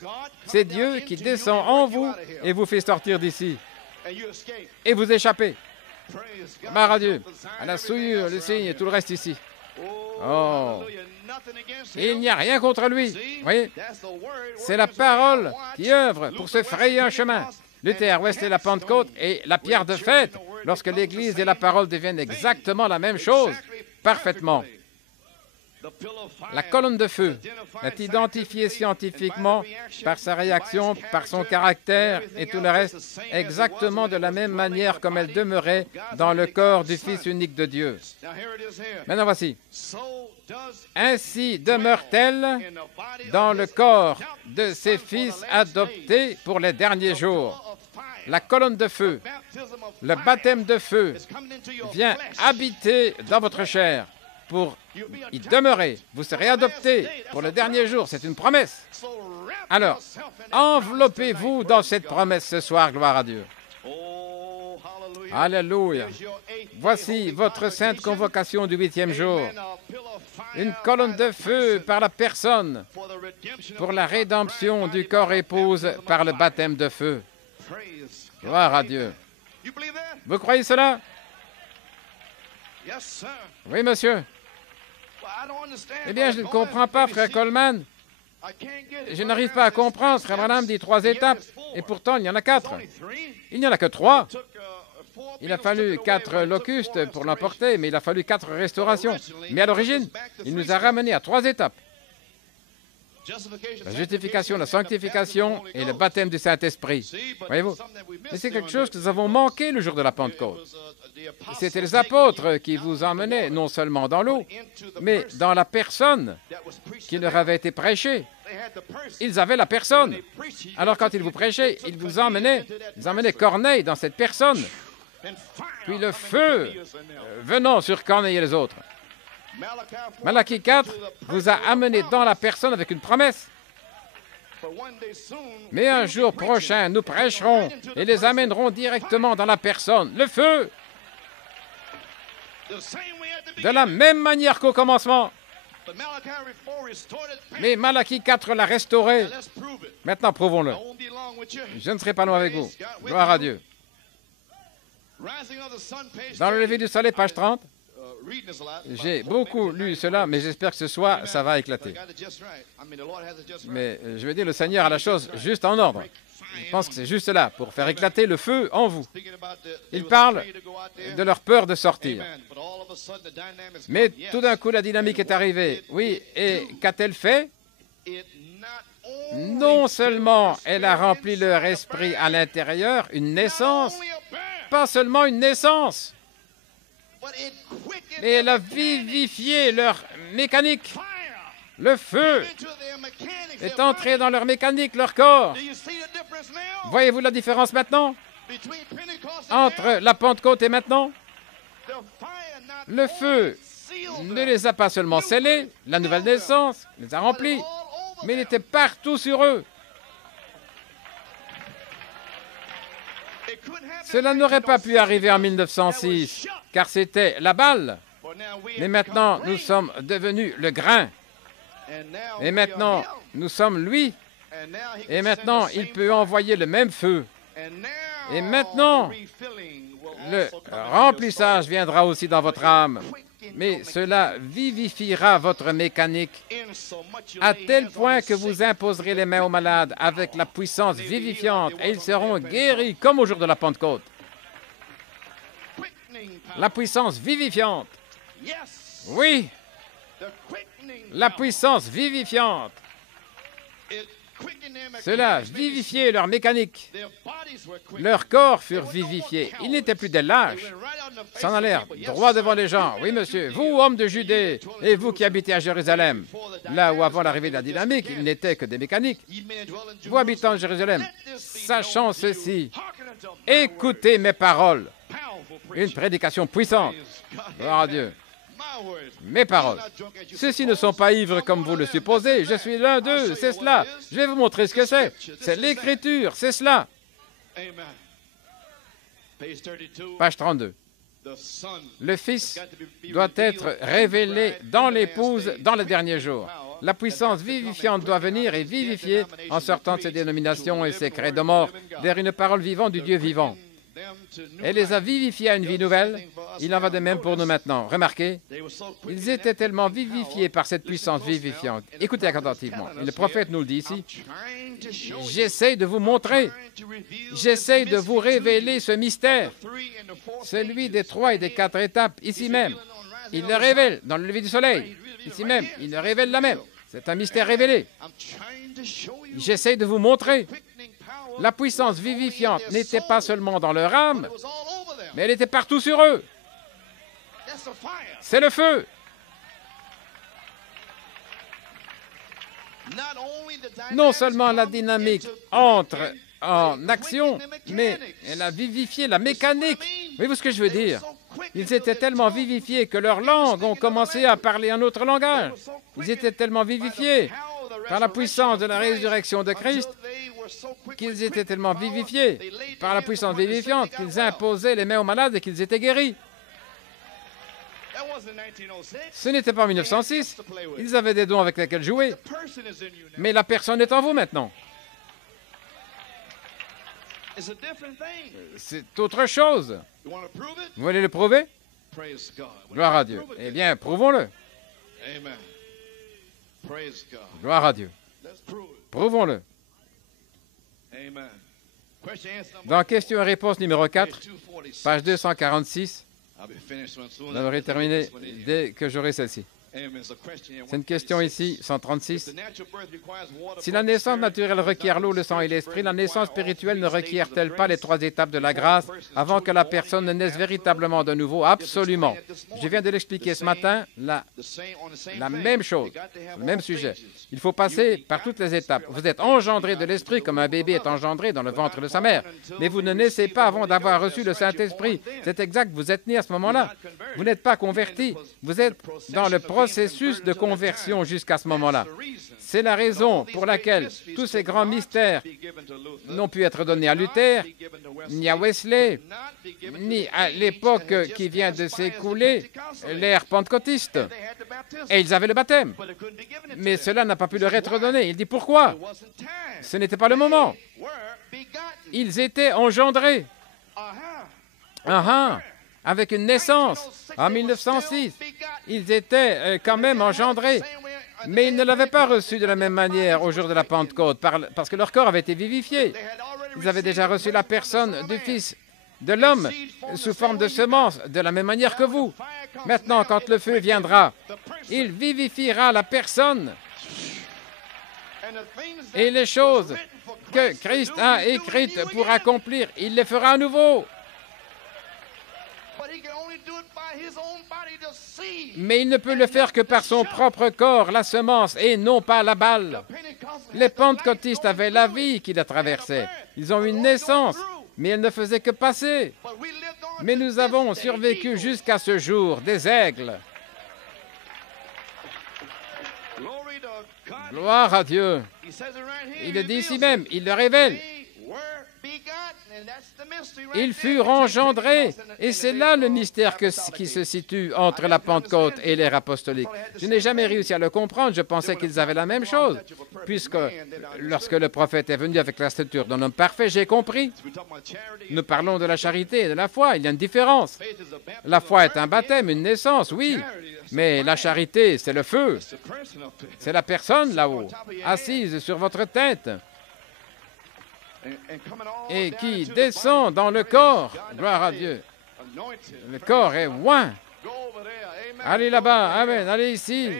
C'est Dieu qui descend en vous et vous fait sortir d'ici. Et vous échappez. Gloire à Dieu, à la souillure, le signe et tout le reste ici. Oh, il n'y a rien contre lui. Vous voyez, c'est la parole qui œuvre pour se frayer un chemin. Luther, Wesley, la Pentecôte et la pierre de fête, lorsque l'Église et la parole deviennent exactement la même chose, parfaitement. La colonne de feu est identifiée scientifiquement par sa réaction, par son caractère et tout le reste, exactement de la même manière comme elle demeurait dans le corps du Fils unique de Dieu. Maintenant voici. Ainsi demeure-t-elle dans le corps de ses fils adoptés pour les derniers jours. La colonne de feu, le baptême de feu vient habiter dans votre chair pour y demeurer. Vous serez adoptés pour le dernier jour. C'est une promesse. Alors, enveloppez-vous dans cette promesse ce soir, gloire à Dieu. Alléluia. Voici votre sainte convocation du 8e jour. Une colonne de feu par la personne pour la rédemption du corps épouse par le baptême de feu. Gloire à Dieu. Vous croyez cela? Oui, monsieur. Eh bien, je ne comprends pas, frère Coleman. Je n'arrive pas à comprendre. Frère Branham dit 3 étapes, et pourtant, il y en a 4. Il n'y en a que 3. Il a fallu 4 locustes pour l'emporter, mais il a fallu 4 restaurations. Mais à l'origine, il nous a ramenés à 3 étapes. La justification, la sanctification et le baptême du Saint-Esprit. Voyez-vous? Mais c'est quelque chose que nous avons manqué le jour de la Pentecôte. C'était les apôtres qui vous emmenaient non seulement dans l'eau, mais dans la personne qui leur avait été prêchée. Ils avaient la personne. Alors quand ils vous prêchaient, ils vous emmenaient Corneille dans cette personne. Puis le feu venant sur Corneille et les autres. Malachie 4 vous a amené dans la personne avec une promesse. Mais un jour prochain, nous prêcherons et les amènerons directement dans la personne. Le feu! De la même manière qu'au commencement. Mais Malachie 4 l'a restauré. Maintenant, prouvons-le. Je ne serai pas loin avec vous. Gloire à Dieu. Dans le lever du soleil, page 30. J'ai beaucoup lu cela, mais j'espère que ce soir, ça va éclater. Mais je veux dire, le Seigneur a la chose juste en ordre. Je pense que c'est juste là, pour faire éclater le feu en vous. Il parle de leur peur de sortir. Mais tout d'un coup, la dynamique est arrivée. Oui, et qu'a-t-elle fait? non seulement elle a rempli leur esprit à l'intérieur, une naissance, pas seulement une naissance, mais elle a vivifié leur mécanique. Le feu est entré dans leur mécanique, leur corps. Voyez-vous la différence maintenant entre la Pentecôte et maintenant? Le feu ne les a pas seulement scellés, la nouvelle naissance les a remplis, mais il était partout sur eux. Cela n'aurait pas pu arriver en 1906, car c'était la balle. Mais maintenant, nous sommes devenus le grain. Et maintenant, nous sommes lui. Et maintenant, il peut envoyer le même feu. Et maintenant, le remplissage viendra aussi dans votre âme. Mais cela vivifiera votre mécanique à tel point que vous imposerez les mains aux malades avec la puissance vivifiante et ils seront guéris comme au jour de la Pentecôte. La puissance vivifiante. Oui, la puissance vivifiante. Cela vivifiait leur mécanique. Leurs corps furent vivifiés. Ils n'étaient plus des lâches. S'en allèrent droit devant les gens. Oui, monsieur, vous, hommes de Judée, et vous qui habitez à Jérusalem, là où avant l'arrivée de la dynamique, ils n'étaient que des mécaniques. Vous habitants de Jérusalem, sachant ceci, écoutez mes paroles. Une prédication puissante. Gloire à Dieu. Mes paroles. Ceux-ci ne sont pas ivres comme vous le supposez. Je suis l'un d'eux, c'est cela. Je vais vous montrer ce que c'est. C'est l'Écriture, c'est cela. Page 32. Le Fils doit être révélé dans l'épouse dans les derniers jours. La puissance vivifiante doit venir et vivifier en sortant de ces dénominations et ces créés de mort vers une parole vivante du Dieu vivant. Elle les a vivifiés à une vie nouvelle. Il en va de même pour nous maintenant. Remarquez, ils étaient tellement vivifiés par cette puissance vivifiante. Écoutez attentivement. Le prophète nous le dit ici. J'essaie de vous montrer, j'essaie de vous révéler ce mystère, celui des 3 et des 4 étapes, ici même. Il le révèle dans le lever du soleil, ici même. Il le révèle là même. C'est un mystère révélé. J'essaie de vous montrer. La puissance vivifiante n'était pas seulement dans leur âme, mais elle était partout sur eux. C'est le feu. Non seulement la dynamique entre en action, mais elle a vivifié la mécanique. Voyez-vous ce que je veux dire? Ils étaient tellement vivifiés que leurs langues ont commencé à parler un autre langage. Ils étaient tellement vivifiés par la puissance de la résurrection de Christ qu'ils étaient tellement vivifiés par la puissance vivifiante qu'ils imposaient les mains aux malades et qu'ils étaient guéris. Ce n'était pas en 1906. Ils avaient des dons avec lesquels jouer. Mais la personne est en vous maintenant. C'est autre chose. Vous voulez le prouver? Gloire à Dieu. Eh bien, prouvons-le. Gloire à Dieu. Prouvons-le. Dans question et réponse numéro 4, page 246, j'aurai terminé dès que j'aurai celle-ci. C'est une question ici, 136. Si la naissance naturelle requiert l'eau, le sang et l'esprit, la naissance spirituelle ne requiert-elle pas les 3 étapes de la grâce avant que la personne ne naisse véritablement de nouveau? Absolument. Je viens de l'expliquer ce matin, la même chose, le même sujet. Il faut passer par toutes les étapes. Vous êtes engendré de l'esprit comme un bébé est engendré dans le ventre de sa mère, mais vous ne naissez pas avant d'avoir reçu le Saint-Esprit. C'est exact, vous êtes né à ce moment-là. Vous n'êtes pas converti, vous êtes dans le processus de conversion jusqu'à ce moment-là. C'est la raison pour laquelle tous ces grands mystères n'ont pu être donnés à Luther, ni à Wesley, ni à l'époque qui vient de s'écouler, l'ère pentecôtiste. Et ils avaient le baptême. Mais cela n'a pas pu leur être donné. Il dit pourquoi? Ce n'était pas le moment. Ils étaient engendrés. Avec une naissance en 1906. Ils étaient quand même engendrés, mais ils ne l'avaient pas reçu de la même manière au jour de la Pentecôte, parce que leur corps avait été vivifié. Ils avaient déjà reçu la personne du Fils de l'homme sous forme de semence, de la même manière que vous. Maintenant, quand le feu viendra, il vivifiera la personne. Et les choses que Christ a écrites pour accomplir, il les fera à nouveau. Mais il ne peut le faire que par son propre corps, la semence, et non pas la balle. Les pentecôtistes avaient la vie qui la traversait. Ils ont une naissance, mais elle ne faisait que passer. Mais nous avons survécu jusqu'à ce jour, des aigles. Gloire à Dieu. Il le dit ici même, il le révèle. Ils furent engendrés, et c'est là le mystère qui se situe entre la Pentecôte et l'ère apostolique. Je n'ai jamais réussi à le comprendre, je pensais qu'ils avaient la même chose, puisque lorsque le prophète est venu avec la stature d'un homme parfait, j'ai compris. Nous parlons de la charité et de la foi, il y a une différence. La foi est un baptême, une naissance, oui, mais la charité, c'est le feu. C'est la personne là-haut, assise sur votre tête, et qui descend dans le corps. Gloire à Dieu. Le corps est oint. Allez là-bas, amen, allez ici.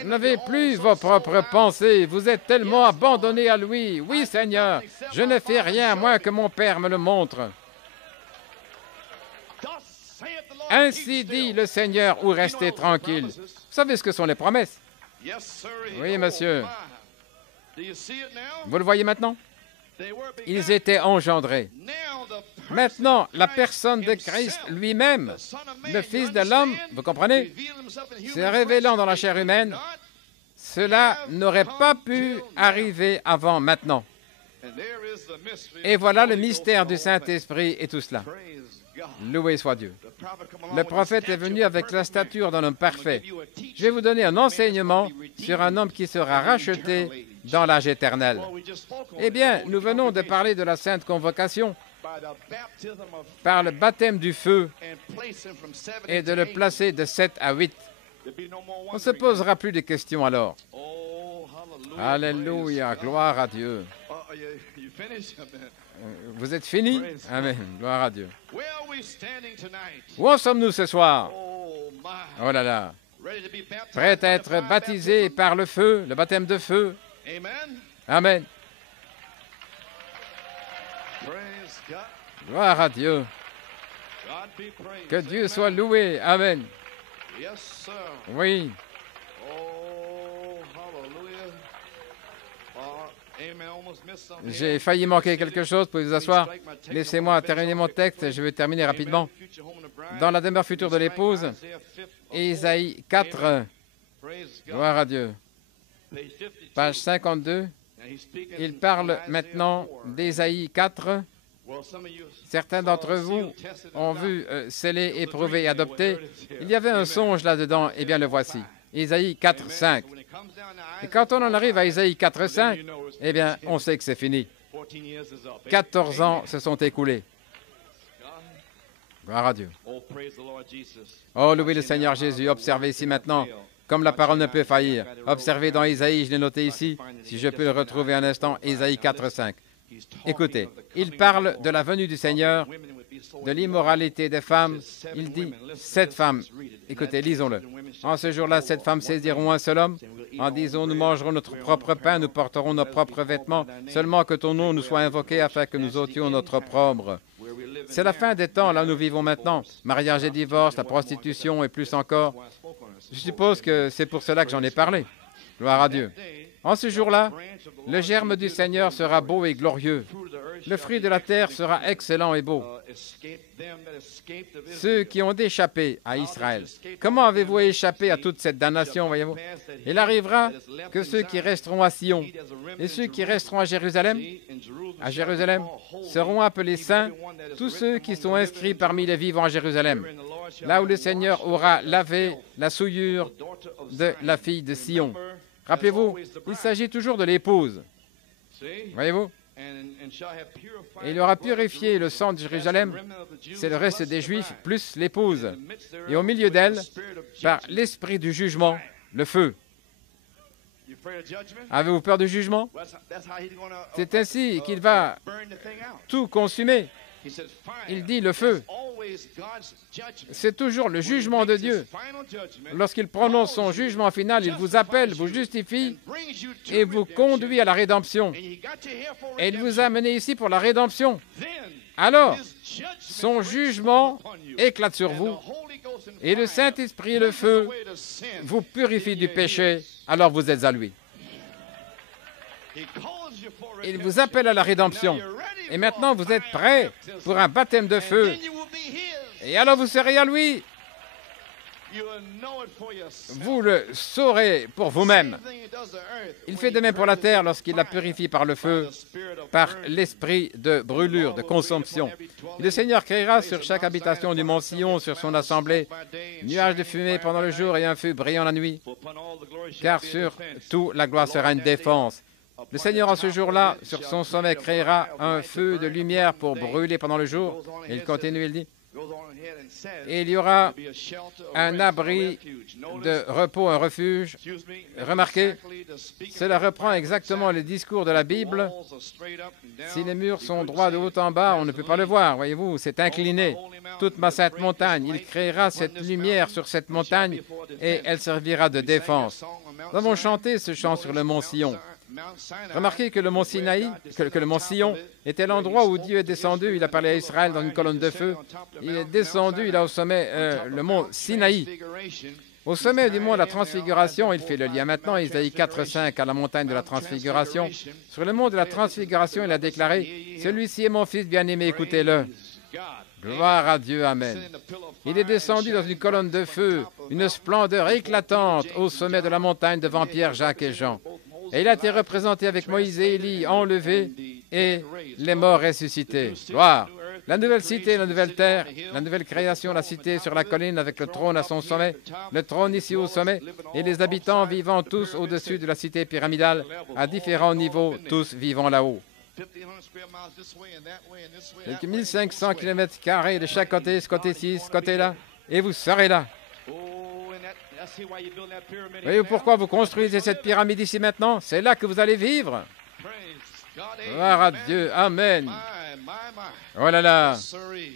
Vous n'avez plus vos propres pensées, vous êtes tellement abandonnés à lui. Oui, Seigneur, je ne fais rien, moins que mon Père me le montre. Ainsi dit le Seigneur, ou restez tranquille. Vous savez ce que sont les promesses? Oui, monsieur. Vous le voyez maintenant? Ils étaient engendrés. Maintenant, la personne de Christ lui-même, le Fils de l'homme, vous comprenez, se révélant dans la chair humaine, cela n'aurait pas pu arriver avant maintenant. Et voilà le mystère du Saint-Esprit et tout cela. Loué soit Dieu. Le prophète est venu avec la stature d'un homme parfait. Je vais vous donner un enseignement sur un homme qui sera racheté dans l'âge éternel. Eh bien, nous venons de parler de la sainte convocation par le baptême du feu et de le placer de 7 à 8. On ne se posera plus de questions alors. Alléluia, gloire à Dieu. Vous êtes fini? Amen, gloire à Dieu. Où en sommes-nous ce soir? Oh là là. Prêt à être baptisé par le feu, le baptême de feu. Amen. Gloire à Dieu. Que Dieu soit loué. Amen. Oui. J'ai failli manquer quelque chose. Pouvez vous asseoir? Laissez-moi terminer mon texte. Je vais terminer rapidement. Dans la demeure future de l'épouse, Ésaïe 4. Gloire à Dieu. Page 52. Il parle maintenant d'Ésaïe 4. Certains d'entre vous ont vu sceller, éprouver et adopter. Il y avait un songe là-dedans. Eh bien, le voici. Ésaïe 4, 5. Et quand on en arrive à Ésaïe 4, 5, eh bien, on sait que c'est fini. 14 ans se sont écoulés. Gloire à Dieu. Oh, louez le Seigneur Jésus. Observez ici maintenant, comme la parole ne peut faillir. Observez dans Ésaïe, je l'ai noté ici, si je peux le retrouver un instant, Ésaïe 4, 5. Écoutez, il parle de la venue du Seigneur, de l'immoralité des femmes. Il dit, 7 femmes, écoutez, lisons-le. En ce jour-là, 7 femmes saisiront un seul homme, en disant, nous mangerons notre propre pain, nous porterons nos propres vêtements, seulement que ton nom nous soit invoqué afin que nous ôtions notre opprobre. C'est la fin des temps, là où nous vivons maintenant. Mariage et divorce, la prostitution et plus encore. Je suppose que c'est pour cela que j'en ai parlé. Gloire à Dieu. En ce jour-là, le germe du Seigneur sera beau et glorieux. Le fruit de la terre sera excellent et beau. Ceux qui ont échappé à Israël. Comment avez-vous échappé à toute cette damnation, voyez-vous? Il arrivera que ceux qui resteront à Sion et ceux qui resteront à Jérusalem, seront appelés saints, tous ceux qui sont inscrits parmi les vivants à Jérusalem, là où le Seigneur aura lavé la souillure de la fille de Sion. Rappelez-vous, il s'agit toujours de l'épouse. Voyez-vous? Et il aura purifié le sang de Jérusalem, c'est le reste des Juifs, plus l'épouse. Et au milieu d'elle, par l'esprit du jugement, le feu. Avez-vous peur du jugement? C'est ainsi qu'il va tout consumer. Il dit le feu. C'est toujours le jugement de Dieu. Lorsqu'il prononce son jugement final, il vous appelle, vous justifie et vous conduit à la rédemption. Et il vous a amené ici pour la rédemption. Alors, son jugement éclate sur vous et le Saint-Esprit et le feu vous purifient du péché, alors vous êtes à lui. Il vous appelle à la rédemption. Et maintenant, vous êtes prêts pour un baptême de feu. Et alors, vous serez à lui. Vous le saurez pour vous-même. Il fait de même pour la terre lorsqu'il la purifie par le feu, par l'esprit de brûlure, de consomption. Et le Seigneur créera sur chaque habitation du mont Sion, sur son assemblée, nuages de fumée pendant le jour et un feu brillant la nuit, car sur tout la gloire sera une défense. Le Seigneur, en ce jour-là, sur son sommet, créera un feu de lumière pour brûler pendant le jour. Et il continue, il dit, et il y aura un abri de repos, un refuge. Remarquez, cela reprend exactement les discours de la Bible. Si les murs sont droits de haut en bas, on ne peut pas le voir, voyez-vous, c'est incliné. Toute ma sainte montagne, il créera cette lumière sur cette montagne et elle servira de défense. Nous avons chanté ce chant sur le mont Sion. Remarquez que le mont Sinaï, que le mont Sion était l'endroit où Dieu est descendu. Il a parlé à Israël dans une colonne de feu. Il est descendu, il a au sommet le mont Sinaï. Au sommet du mont de la Transfiguration, il fait le lien maintenant, Isaïe 4:5, à la montagne de la Transfiguration. Sur le mont de la Transfiguration, il a déclaré, « Celui-ci est mon fils bien-aimé, écoutez-le. » Gloire à Dieu, Amen. Il est descendu dans une colonne de feu, une splendeur éclatante au sommet de la montagne devant Pierre, Jacques et Jean. Et il a été représenté avec Moïse et Élie enlevés et les morts ressuscités. Gloire! La nouvelle cité, la nouvelle terre, la nouvelle création, la cité sur la colline avec le trône à son sommet, le trône ici au sommet, et les habitants vivant tous au-dessus de la cité pyramidale, à différents niveaux, tous vivant là-haut. Quelques 1500 km² de chaque côté, ce côté-ci, ce côté-là, et vous serez là. Voyez-vous pourquoi vous construisez cette pyramide ici maintenant? C'est là que vous allez vivre. Gloire à Dieu. Amen. Oh là là.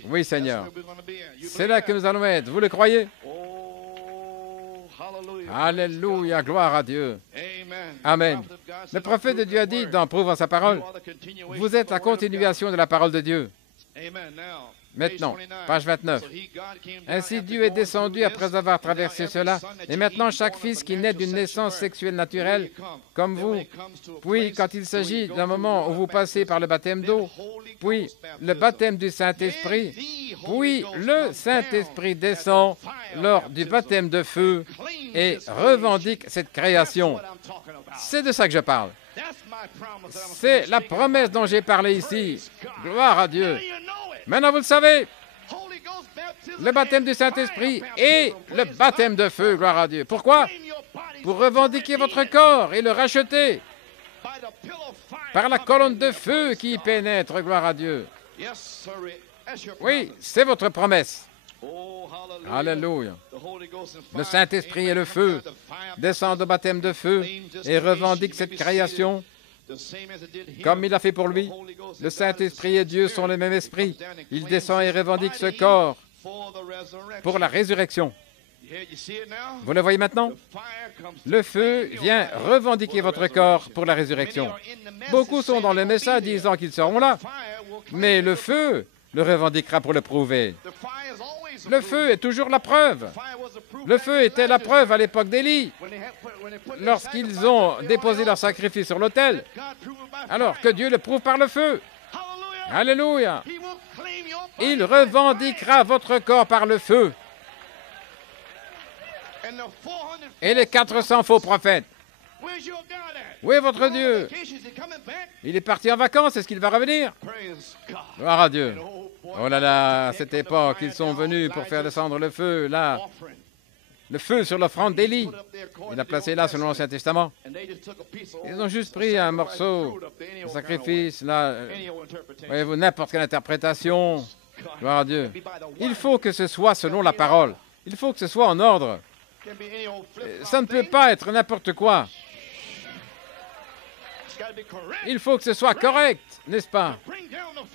Oui, Seigneur. C'est là que nous allons être. Vous le croyez? Alléluia. Gloire à Dieu. Amen. Le prophète de Dieu a dit, dans Prouvant sa parole, vous êtes la continuation de la parole de Dieu. Maintenant, page 29. Ainsi Dieu est descendu après avoir traversé cela, et maintenant chaque fils qui naît d'une naissance sexuelle naturelle, comme vous, puis quand il s'agit d'un moment où vous passez par le baptême d'eau, puis le baptême du Saint-Esprit, puis le Saint-Esprit descend lors du baptême de feu et revendique cette création. C'est de ça que je parle. C'est la promesse dont j'ai parlé ici. Gloire à Dieu. Maintenant, vous le savez, le baptême du Saint-Esprit et le baptême de feu, gloire à Dieu. Pourquoi? Pour revendiquer votre corps et le racheter par la colonne de feu qui y pénètre, gloire à Dieu. Oui, c'est votre promesse. Alléluia. Le Saint-Esprit et le feu descendent au baptême de feu et revendiquent cette création comme il a fait pour lui. Le Saint-Esprit et Dieu sont le même esprit. Il descend et revendique ce corps pour la résurrection. Vous le voyez maintenant? Le feu vient revendiquer votre corps pour la résurrection. Beaucoup sont dans le message disant qu'ils seront là, mais le feu le revendiquera pour le prouver. Le feu est toujours la preuve. Le feu était la preuve à l'époque d'Élie, lorsqu'ils ont déposé leur sacrifice sur l'autel, alors que Dieu le prouve par le feu. Alléluia. Il revendiquera votre corps par le feu. Et les 400 faux prophètes, où est votre Dieu? Il est parti en vacances, est-ce qu'il va revenir? Gloire à Dieu. Oh là là, à cette époque, ils sont venus pour faire descendre le feu, là. Le feu sur l'offrande d'Élie. Il a placé là selon l'Ancien Testament. Ils ont juste pris un morceau de sacrifice, là. Voyez-vous, n'importe quelle interprétation. Gloire à Dieu. Il faut que ce soit selon la parole. Il faut que ce soit en ordre. Ça ne peut pas être n'importe quoi. Il faut que ce soit correct, n'est-ce pas?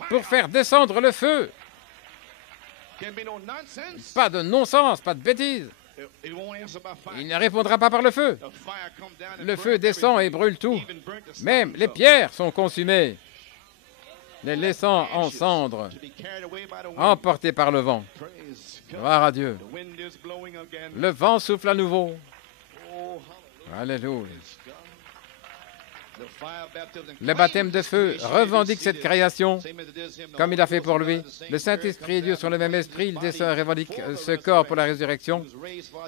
pour faire descendre le feu. Pas de non-sens, pas de bêtises. Il ne répondra pas par le feu. Le feu descend et brûle tout. Même les pierres sont consumées, les laissant en cendres, emportées par le vent. Gloire à Dieu. Le vent souffle à nouveau. Alléluia. Le baptême de feu revendique cette création comme il a fait pour lui. Le Saint-Esprit et Dieu sont le même esprit. Il descend et revendique ce corps pour la résurrection.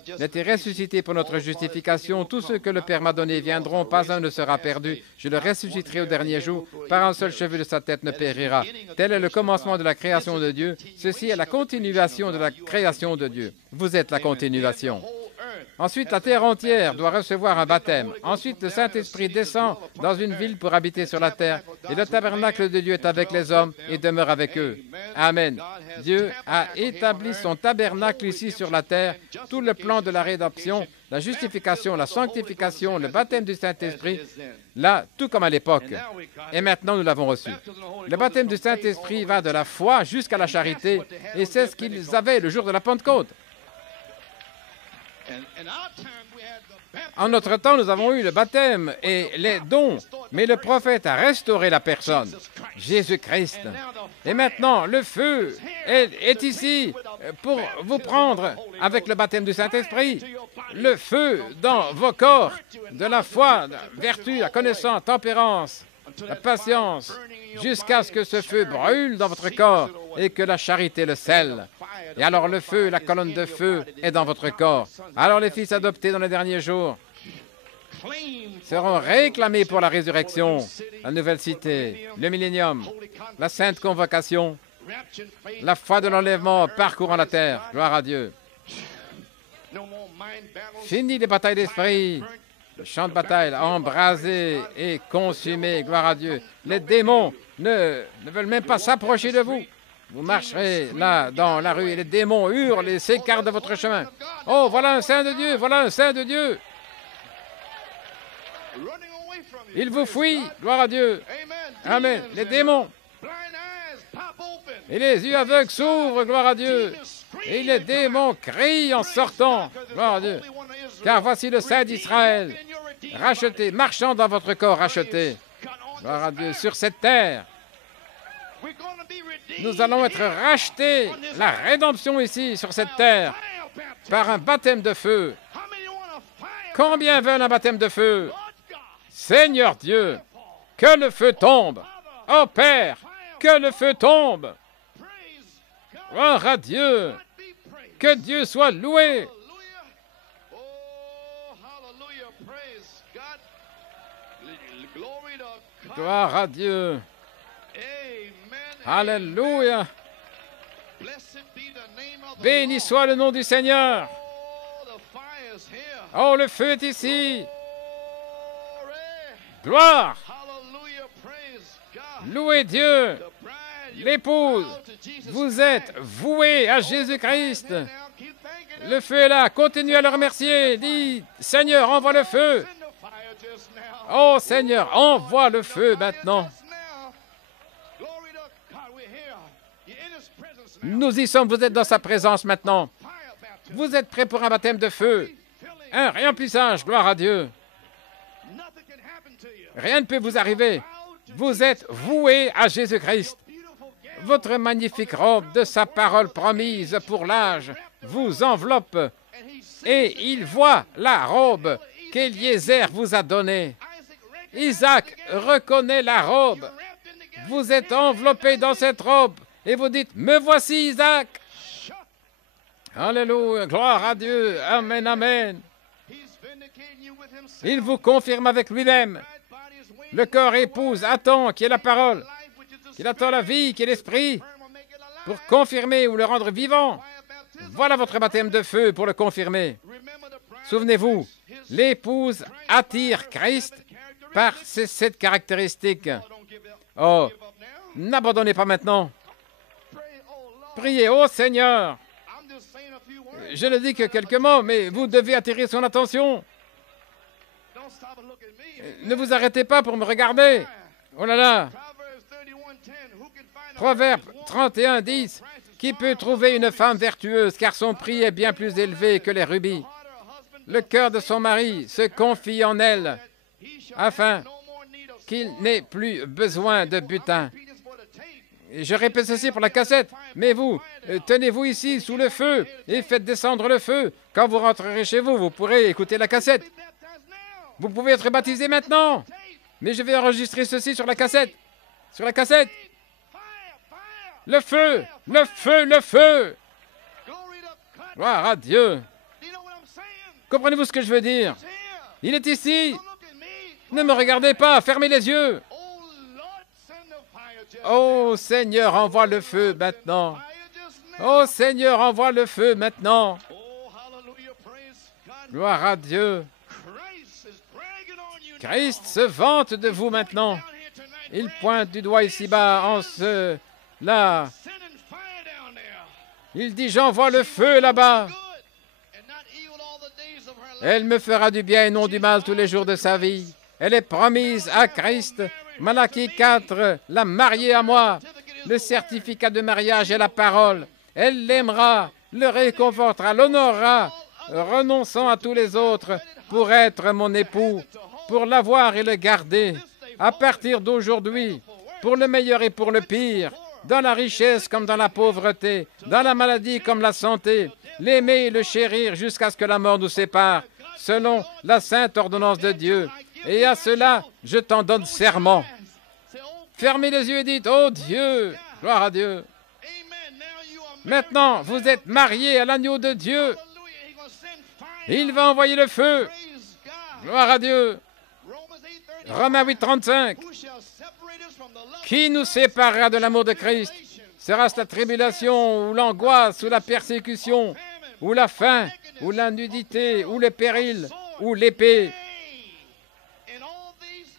Il a été ressuscité pour notre justification. Tous ceux que le Père m'a donnés viendront, pas un ne sera perdu. Je le ressusciterai au dernier jour. Par un seul cheveu de sa tête ne périra. Tel est le commencement de la création de Dieu. Ceci est la continuation de la création de Dieu. Vous êtes la continuation. Ensuite, la terre entière doit recevoir un baptême. Ensuite, le Saint-Esprit descend dans une ville pour habiter sur la terre. Et le tabernacle de Dieu est avec les hommes et demeure avec eux. Amen. Dieu a établi son tabernacle ici sur la terre. Tout le plan de la rédemption, la justification, la sanctification, le baptême du Saint-Esprit, là, tout comme à l'époque. Et maintenant, nous l'avons reçu. Le baptême du Saint-Esprit va de la foi jusqu'à la charité. Et c'est ce qu'ils avaient le jour de la Pentecôte. En notre temps, nous avons eu le baptême et les dons, mais le prophète a restauré la personne, Jésus-Christ. Et maintenant, le feu est ici pour vous prendre avec le baptême du Saint-Esprit. Le feu dans vos corps, de la foi, la vertu, la connaissance, la tempérance, la patience, jusqu'à ce que ce feu brûle dans votre corps et que la charité le scelle. Et alors le feu, la colonne de feu est dans votre corps. Alors les fils adoptés dans les derniers jours seront réclamés pour la résurrection, la nouvelle cité, le millénium, la sainte convocation, la foi de l'enlèvement parcourant la terre. Gloire à Dieu. Fini les batailles d'esprit. Le champ de bataille embrasé et consumé. Gloire à Dieu. Les démons ne veulent même pas s'approcher de vous. Vous marcherez là dans la rue et les démons hurlent et s'écartent de votre chemin. Oh, voilà un saint de Dieu, voilà un saint de Dieu. Il vous fuit, gloire à Dieu. Amen. Les démons. Et les yeux aveugles s'ouvrent, gloire à Dieu. Et les démons crient en sortant, gloire à Dieu. Car voici le Saint d'Israël, racheté, marchant dans votre corps racheté. Gloire à Dieu, sur cette terre. Nous allons être rachetés, la rédemption ici, sur cette terre, par un baptême de feu. Combien veulent un baptême de feu? Seigneur Dieu, que le feu tombe. Oh Père, que le feu tombe. Gloire à Dieu. Que Dieu soit loué. Gloire à Dieu. Alléluia. Béni soit le nom du Seigneur. Oh, le feu est ici. Gloire. Louez Dieu. L'épouse, vous êtes voués à Jésus-Christ. Le feu est là. Continuez à le remercier. Dis, Seigneur, envoie le feu. Oh, Seigneur, envoie le feu maintenant. Nous y sommes, vous êtes dans sa présence maintenant. Vous êtes prêts pour un baptême de feu. Un remplissage, gloire à Dieu. Rien ne peut vous arriver. Vous êtes voués à Jésus-Christ. Votre magnifique robe de sa parole promise pour l'âge vous enveloppe. Et il voit la robe qu'Éliézer vous a donnée. Isaac reconnaît la robe. Vous êtes enveloppé dans cette robe. Et vous dites, me voici Isaac. Alléluia, gloire à Dieu. Amen, amen. Il vous confirme avec lui-même. Le corps épouse attend qui est la parole, qu'il attend la vie, qui est l'esprit, pour confirmer ou le rendre vivant. Voilà votre baptême de feu pour le confirmer. Souvenez-vous, l'épouse attire Christ par ces 7 caractéristiques. Oh, n'abandonnez pas maintenant. Priez, ô Seigneur. Je ne dis que quelques mots, mais vous devez attirer son attention. Ne vous arrêtez pas pour me regarder. Oh là là. Proverbe 31, 10. Qui peut trouver une femme vertueuse, car son prix est bien plus élevé que les rubis. Le cœur de son mari se confie en elle, afin qu'il n'ait plus besoin de butin. Et je répète ceci pour la cassette, mais vous, tenez-vous ici sous le feu et faites descendre le feu. Quand vous rentrerez chez vous, vous pourrez écouter la cassette. Vous pouvez être baptisé maintenant, mais je vais enregistrer ceci sur la cassette. Sur la cassette. Le feu, le feu, le feu. Gloire à Dieu. Comprenez-vous ce que je veux dire? Il est ici. Ne me regardez pas, fermez les yeux. Oh Seigneur, envoie le feu maintenant. Oh Seigneur, envoie le feu maintenant. Gloire à Dieu. Christ se vante de vous maintenant. Il pointe du doigt ici-bas en cela. Il dit, j'envoie le feu là-bas. Elle me fera du bien et non du mal tous les jours de sa vie. Elle est promise à Christ. Malachie 4, la mariée à moi. Le certificat de mariage est la parole. Elle l'aimera, le réconfortera, l'honorera, renonçant à tous les autres pour être mon époux, pour l'avoir et le garder. À partir d'aujourd'hui, pour le meilleur et pour le pire, dans la richesse comme dans la pauvreté, dans la maladie comme la santé, l'aimer et le chérir jusqu'à ce que la mort nous sépare, selon la sainte ordonnance de Dieu. Et à cela, je t'en donne serment. Fermez les yeux et dites, oh Dieu, gloire à Dieu. Maintenant, vous êtes mariés à l'agneau de Dieu. Il va envoyer le feu. Gloire à Dieu. Romains 8, 35. Qui nous séparera de l'amour de Christ? Sera-ce la tribulation, ou l'angoisse, ou la persécution, ou la faim, ou la nudité, ou le péril, ou l'épée?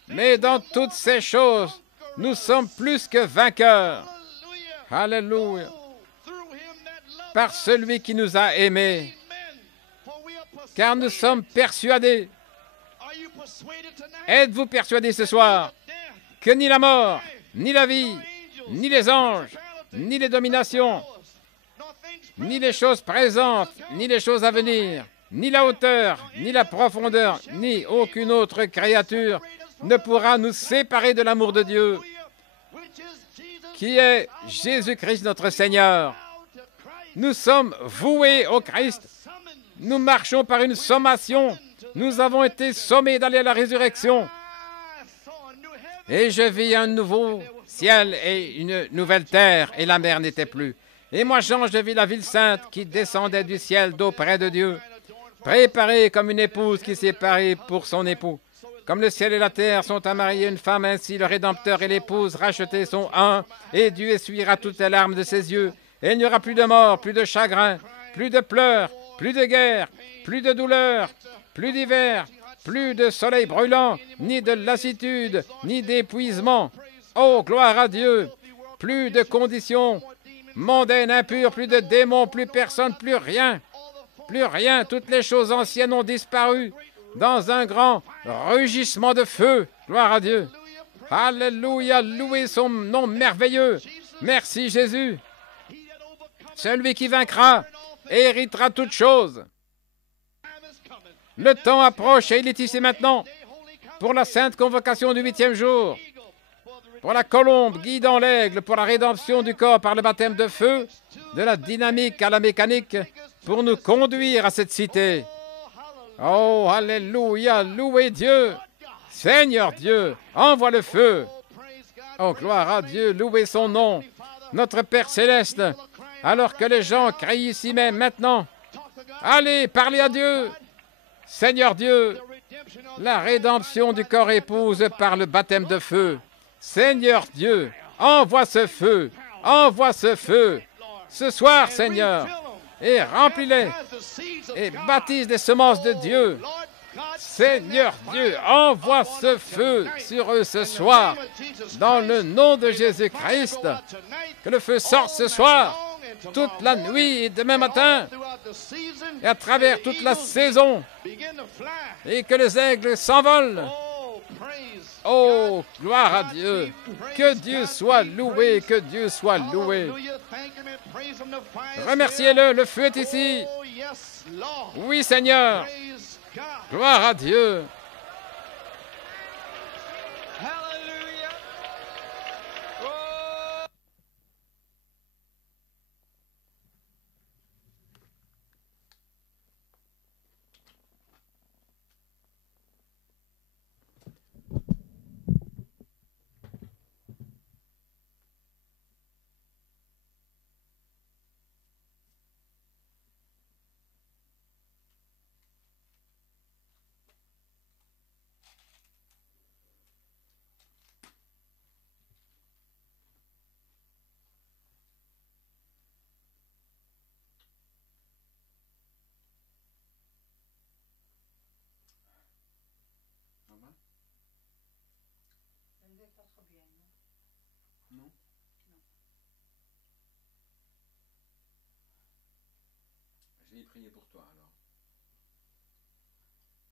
Mais dans toutes ces choses, nous sommes plus que vainqueurs. Alléluia. Par celui qui nous a aimés. Car nous sommes persuadés. Êtes-vous persuadés ce soir que ni la mort, ni la vie, ni les anges, ni les dominations, ni les choses présentes, ni les choses à venir, ni la hauteur, ni la profondeur, ni aucune autre créature ne pourra nous séparer de l'amour de Dieu, qui est Jésus-Christ notre Seigneur. Nous sommes voués au Christ. Nous marchons par une sommation. Nous avons été sommés d'aller à la résurrection. Et je vis un nouveau ciel et une nouvelle terre, et la mer n'était plus. Et moi, Jean, je vis la ville sainte qui descendait du ciel d'auprès de Dieu, préparée comme une épouse qui s'est parée pour son époux. Comme le ciel et la terre sont à marier une femme, ainsi le Rédempteur et l'épouse rachetés sont un, et Dieu essuiera toutes les larmes de ses yeux. Et il n'y aura plus de mort, plus de chagrin, plus de pleurs, plus de guerre, plus de douleur, plus d'hiver, plus de soleil brûlant, ni de lassitude, ni d'épuisement. Oh, gloire à Dieu! Plus de conditions mondaines, impures, plus de démons, plus personne, plus rien. Plus rien, toutes les choses anciennes ont disparu dans un grand rugissement de feu. Gloire à Dieu! Alléluia, louez son nom merveilleux. Merci Jésus. Celui qui vaincra héritera toutes choses. Le temps approche et il est ici maintenant pour la sainte convocation du 8e jour, pour la colombe guidant l'aigle, pour la rédemption du corps par le baptême de feu, de la dynamique à la mécanique, pour nous conduire à cette cité. Oh, alléluia, louez Dieu. Seigneur Dieu, envoie le feu. Oh, gloire à Dieu, louez son nom, notre Père céleste, alors que les gens crient ici même maintenant. Allez, parlez à Dieu. Seigneur Dieu, la rédemption du corps épouse par le baptême de feu. Seigneur Dieu, envoie ce feu, ce soir, Seigneur, et remplis-les, et baptise les semences de Dieu. Seigneur Dieu, envoie ce feu sur eux ce soir, dans le nom de Jésus-Christ, que le feu sorte ce soir, toute la nuit et demain matin, et à travers toute la saison, et que les aigles s'envolent. Oh, gloire à Dieu. Que Dieu soit loué, que Dieu soit loué. Remerciez-le, le feu est ici. Oui, Seigneur. Gloire à Dieu. Non. Je vais prier pour toi alors.